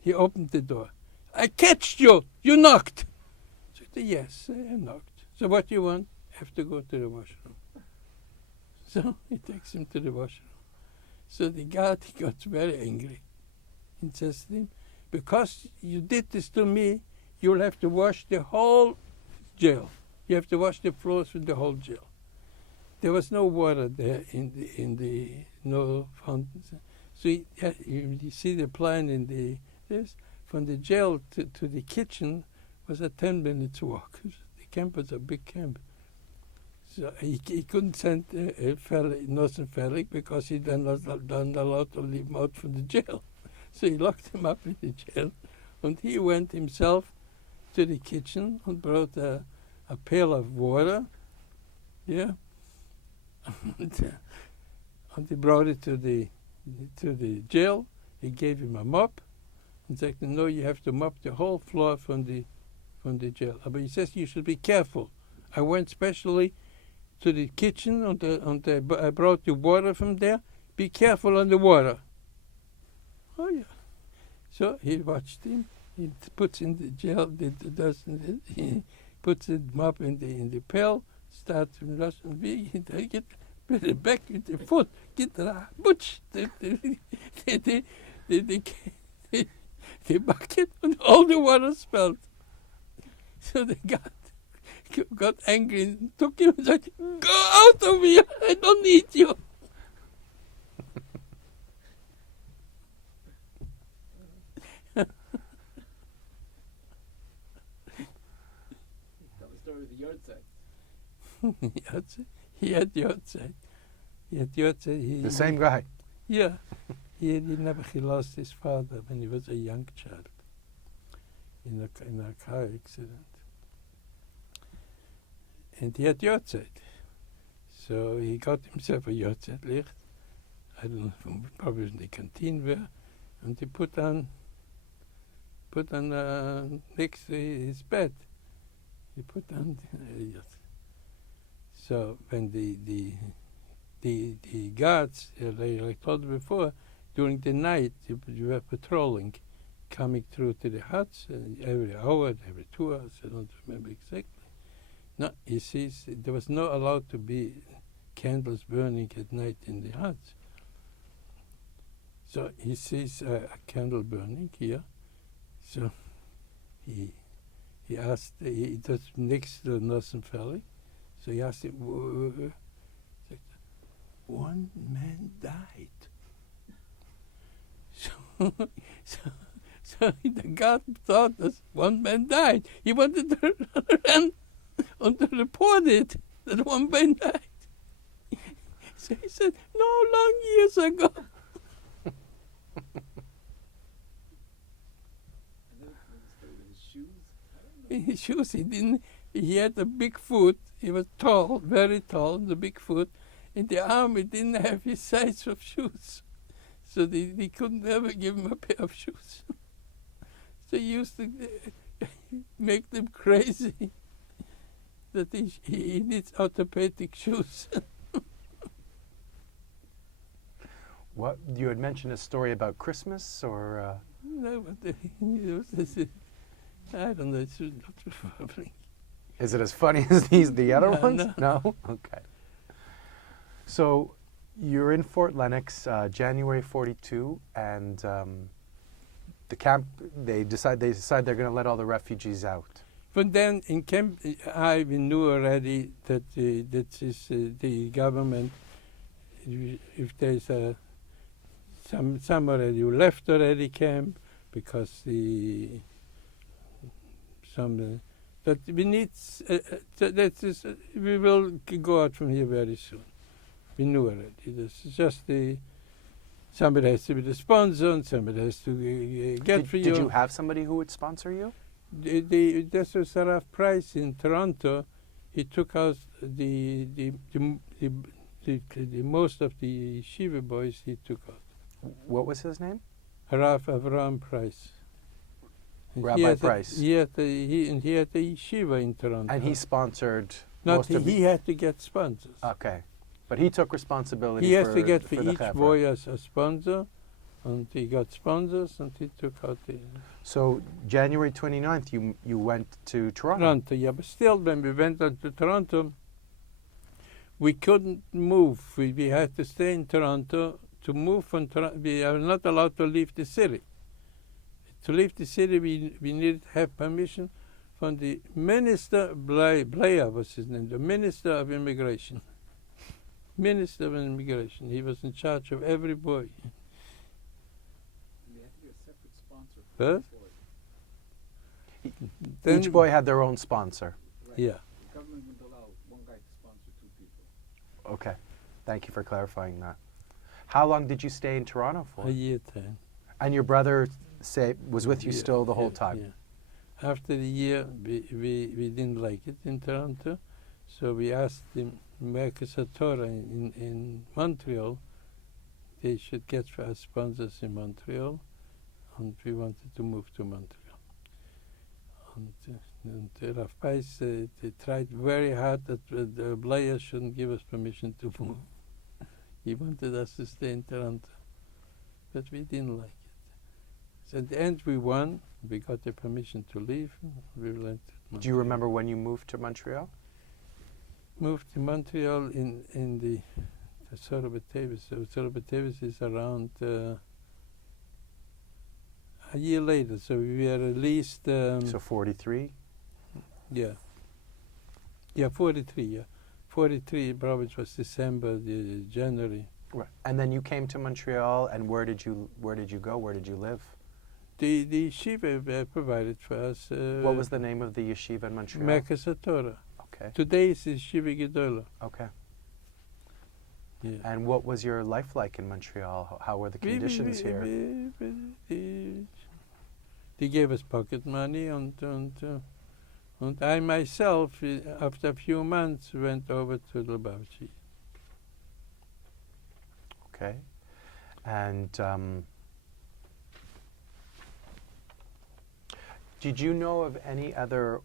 he opened the door. "I catched you! You knocked!" So I said, "Yes, I knocked. So what do you want?" "I have to go to the washroom." So he takes him to the washroom. So the guard, he got very angry. He says to him, "Because you did this to me, you'll have to wash the whole jail. You have to wash the floors with the whole jail." There was no water there in the no fountains. So you see the plan in this from the jail to the kitchen was a 10 minutes walk. The camp was a big camp. So he couldn't send Nossen Felix because he then was not allowed to leave him out from the jail. So he locked him up in the jail, and he went himself to the kitchen and brought a pail of water. Yeah. And he brought it to the jail. He gave him a mop and said, "No, you have to mop the whole floor from the jail." But he says, "You should be careful. I went specially to the kitchen I brought the water from there. Be careful on the water." Oh yeah. So he watched him. He puts in the jail. He puts the mop in the pail. Starts from Russian V. He get with the back with the foot. Get the butch the bucket and all the water spilled. So the guy got angry and took him and said, "Go out of here! I don't need you." Tell the story of the yard side. He had yahrzeit. The same guy. Yeah. He lost his father when he was a young child in a car accident. And he had yahrzeit. So he got himself a yahrzeit-licht. I don't know, probably in the canteen where. And he put on next to his bed. He put on So when the guards, like I told you before, during the night you were patrolling, coming through to the huts every hour, every 2 hours. I don't remember exactly. No, he sees there was no allowed to be candles burning at night in the huts. So he sees a candle burning here. So he asked, he was next to Nelson Valley. So he asked him, one man died. So the guard thought that one man died. He wanted to run and to report it, that one man died. So he said, no, long years ago. In his shoes, he had a big foot. He was tall, very tall, the big foot. In the army, didn't have his size of shoes. So they couldn't ever give him a pair of shoes. So he used to make them crazy that he needs orthopedic shoes. What, you had mentioned a story about Christmas, or? No, but I don't know, it's not funny. Is it as funny as the other No, ones? no. No? Okay. So you're in Fort Lennox, January 42, and the camp, they decide they're going to let all the refugees out. But then in Camp I, we knew already that the government, if there's some already who left already camp, because that we need, we will go out from here very soon. We knew already. This is just somebody has to be the sponsor, and somebody has to get for you. Did you have somebody who would sponsor you? This was Saraf Price in Toronto. He took out the most of the yeshiva boys. He took out. What was his name? Harav Avram Price. Rabbi Price. He had the yeshiva in Toronto. And he sponsored Not most of he had to get sponsors. Okay. But he took responsibility He has for to get for the each chevra. boy a sponsor, and he got sponsors, and he took out the So January 29th, you went to Toronto. Toronto. Yeah, but still, when we went on to Toronto, we couldn't move. We had to stay in Toronto. To move from Toronto, we are not allowed to leave the city. To leave the city, we needed to have permission from the Minister, Blair was his name, the Minister of Immigration. Minister of Immigration. He was in charge of every boy. They had to get a separate sponsor for Huh? each boy. Then, Each boy had their own sponsor. Right. yeah. The government wouldn't allow one guy to sponsor two people. Okay. Thank you for clarifying that. How long did you stay in Toronto for? A year then. And your brother was with you Yeah, still the whole yeah, time? Yeah. After the year, we didn't like it in Toronto, so we asked the Mercus Torah in Montreal. They should get for us sponsors in Montreal, and we wanted to move to Montreal. And Rabbi they tried very hard that the Blair shouldn't give us permission to move. He wanted us to stay in Toronto, but we didn't like it. So at the end we won. We got the permission to leave. We went to Montreal. Do you remember when you moved to Montreal? Moved to Montreal in the Sorobatavis. So Sorobatavis is around a year later. So we were released. So 43? Yeah. Yeah, 43. Yeah, 43. Probably it was December, January. Right. And then you came to Montreal, and where did you go? Where did you live? The yeshiva provided for us. What was the name of the yeshiva in Montreal? Mercus Torah. Okay. Today is Yeshiva Gedola. Okay. Yeah. And what was your life like in Montreal? How were the conditions here? They gave us pocket money, and I myself, after a few months, went over to Lubavitch. Okay. And did you know of any other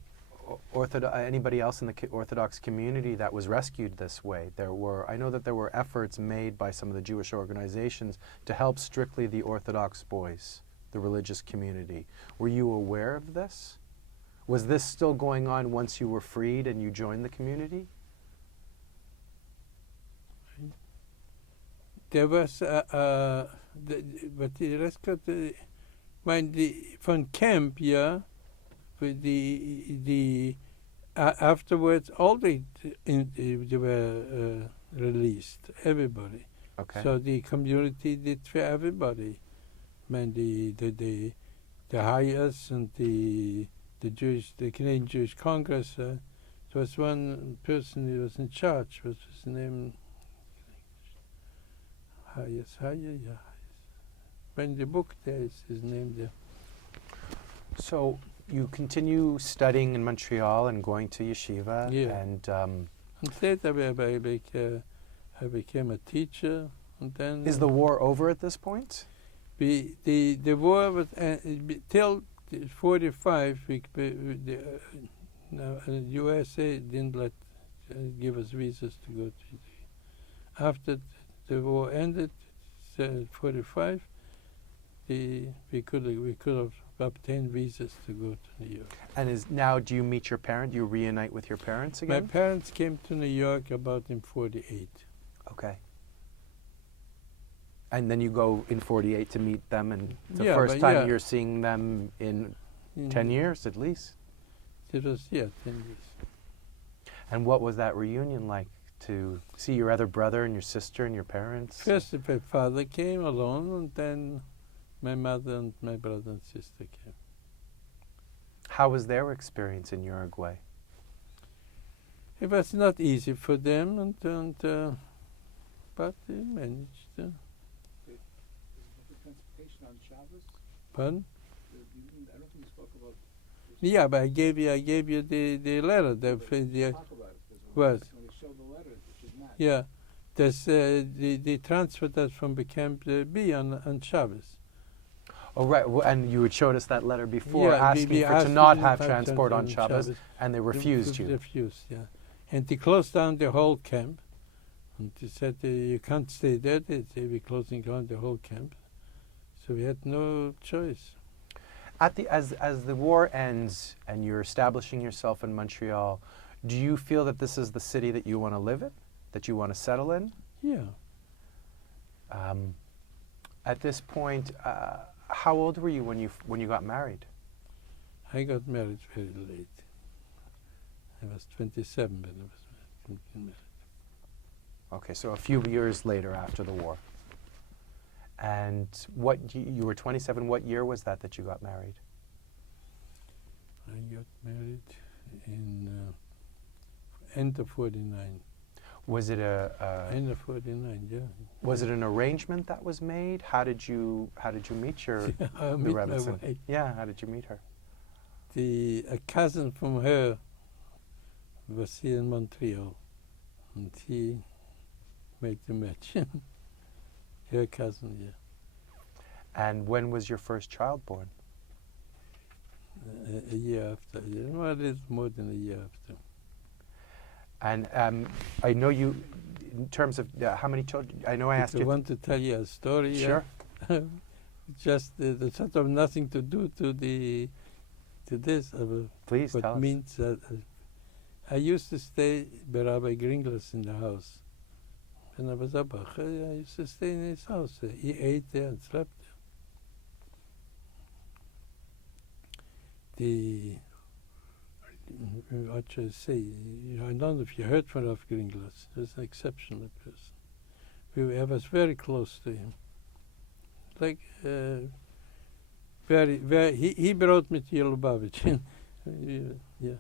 anybody else in the Orthodox community that was rescued this way? I know that there were efforts made by some of the Jewish organizations to help strictly the Orthodox boys, the religious community. Were you aware of this? Was this still going on once you were freed and you joined the community? there was but the rest got when the from camp, yeah, with the afterwards all they were released, everybody. Okay. So the community did for everybody. Man, the Hayas and the Canadian Jewish Congress. There was one person who was in charge. What's his name? Hayas, yeah. When the book there is his name there. So you continue studying in Montreal and going to yeshiva, Yeah. and Instead, I became a teacher, and then is the war over at this point? the war was till 45. The USA didn't let give us visas to go to. After the war ended, 45, we could have obtained visas to go to New York. And do you meet your parent? Do you reunite with your parents My again? parents came to New York about in 48. Okay. And then you go in 48 to meet them, and the Yeah, first but time yeah. you're seeing them in 10 years at least. It was 10 years. And what was that reunion like, to see your other brother and your sister and your parents? First, my father came alone, and then my mother and my brother and sister came. How was their experience in Uruguay? It was not easy for them, but they managed. Was the transportation on Shabbos? Pardon? I don't think you spoke about. Yeah, but I gave you the letter. The Talk about it. 'Cause was. When they showed the letter, which is not. Yeah, there's the transfer that from the camp B on Shabbos. Oh, right. And you had showed us that letter before, Yeah, asking we for to asked not them have to transport on transport Shabbos, and they refused you. Refused, yeah. And they closed down the whole camp. And they said, you can't stay there. They were closing down the whole camp. So we had no choice. As the war ends and you're establishing yourself in Montreal, do you feel that this is the city that you want to live in, that you want to settle in? Yeah. At this point, how old were you when you got married? I got married very late. I was 27 when I was married. Okay, so a few years later after the war. And you were 27. What year was that you got married? I got married in end of 49. Was it End of 49, yeah. was it an arrangement that was made? How did you meet your I the met my Rebbe? wife. Yeah, how did you meet her? A cousin from her was here in Montreal, and he made the match. Her cousin, yeah. And when was your first child born? A year after. Yeah. Well, it is more than a year after. And I know you, in terms of how many children, I know I asked I you. want to tell you a story. Sure. Just the sort of nothing to do to this. Please what tell us. means that I used to stay by Rabbi Gringlas in the house. When I was up, I used to stay in his house. He ate there and slept there. What should I say? I don't know if you heard from Rav Gringlas. He was an exceptional person. I was very close to him. Like, he brought me to Lubavitch. Yeah.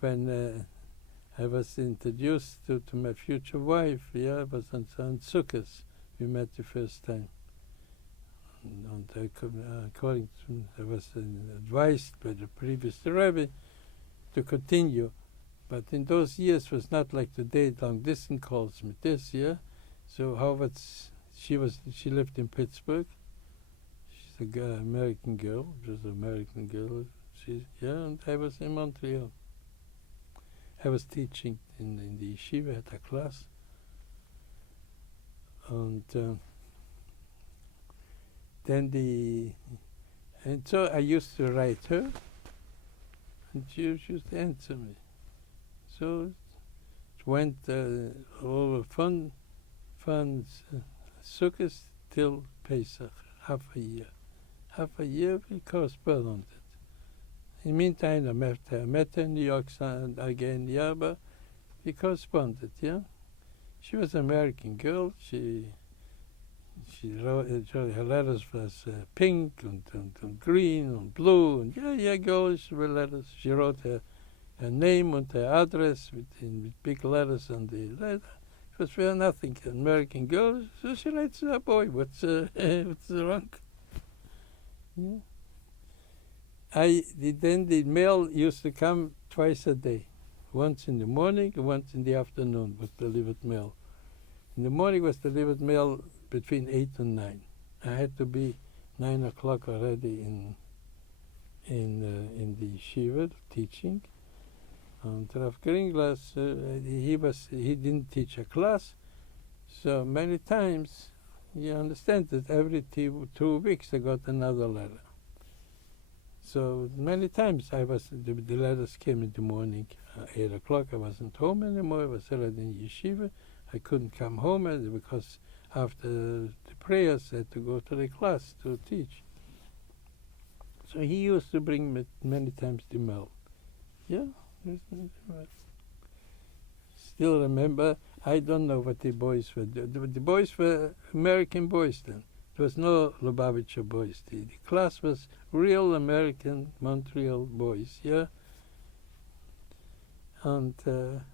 When I was introduced to my future wife, I was on Sukkot. We met the first time. And according to, I was advised by the previous Rabbi to continue. But in those years, it was not like today, long distance calls me this, yeah? So she lived in Pittsburgh. She's an American girl, just an American girl. And I was in Montreal. I was teaching in the yeshiva at a class. And and so I used to write her, and she used to answer me. So it went over from Sukkot till Pesach, half a year. Half a year we corresponded. In the meantime, I met her in New York again, yeah, but we corresponded, yeah. She was an American girl. She wrote, her letters was pink and green and blue, and yeah, girls were letters. She wrote her name and her address with big letters on the letter. It was very nothing. An American girl, so she writes to her boy, what's wrong? Yeah. Then the mail used to come twice a day. Once in the morning and once in the afternoon was delivered mail. In the morning was delivered mail between 8 and 9. I had to be 9 o'clock already in the yeshiva teaching. And Rav Gringlas, he didn't teach a class, so many times you understand that every 2 weeks I got another letter. So many times the letters came in the morning, 8 o'clock. I wasn't home anymore. I was already in yeshiva. I couldn't come home because after the prayers I had to go to the class to teach. So he used to bring me many times the mail. Yeah. Still remember, I don't know what the boys were doing. The boys were American boys then. There was no Lubavitcher boys. The class was real American Montreal boys, yeah? And there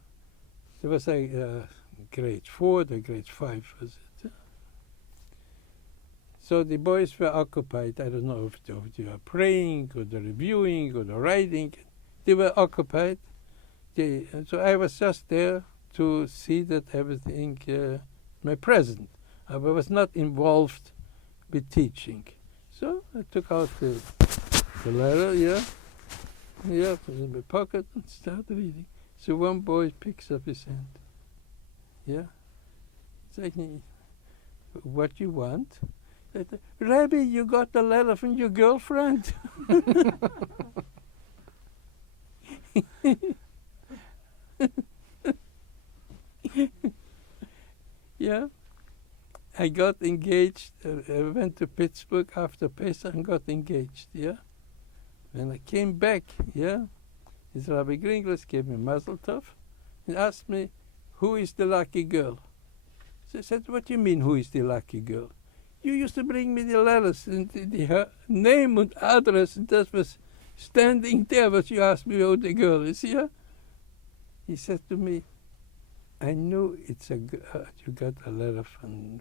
was a grade 4, the grade 5 was it. So the boys were occupied. I don't know if they were praying or the reviewing or the writing. They were occupied. So I was just there to see that everything, my present. I was not involved with teaching. So I took out the letter, put it in my pocket and started reading. So one boy picks up his hand. Yeah? It's like, what you want? I said, Rabbi, you got the letter from your girlfriend? Yeah. I got engaged. I went to Pittsburgh after Pesach and got engaged, yeah. When I came back, yeah, this Rabbi Gringlas gave me mazel tov and asked me, who is the lucky girl? So I said, what do you mean, who is the lucky girl? You used to bring me the letters and her name and address, and that was standing there, but you asked me who the girl is, yeah? He said to me, I knew it's you got a letter from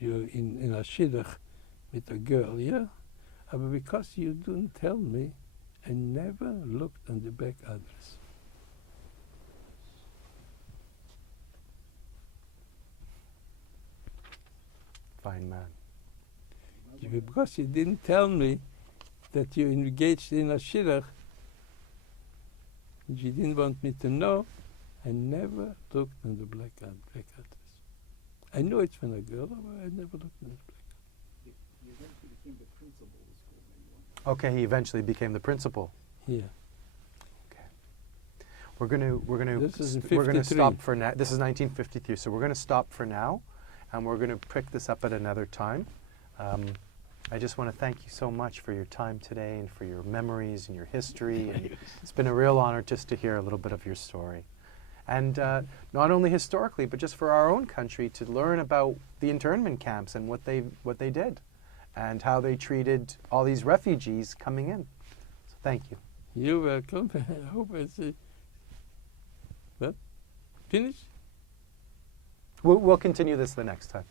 you in a shidduch with a girl, yeah? But because you didn't tell me, I never looked on the back address. Fine man. Because you didn't tell me that you engaged in a shidduch, you didn't want me to know, I never looked on the back address. I knew it's from a girl, but I never looked on the back. He eventually became the principal of the school. Okay, he eventually became the principal. Yeah. We're gonna stop for now. This is 1953, so we're gonna stop for now, and we're gonna pick this up at another time. I just want to thank you so much for your time today and for your memories and your history. And it's been a real honor just to hear a little bit of your story. And not only historically, but just for our own country to learn about the internment camps and what they did and how they treated all these refugees coming in. So thank you. You're welcome. I hope I see. What? Finish? We'll continue this the next time.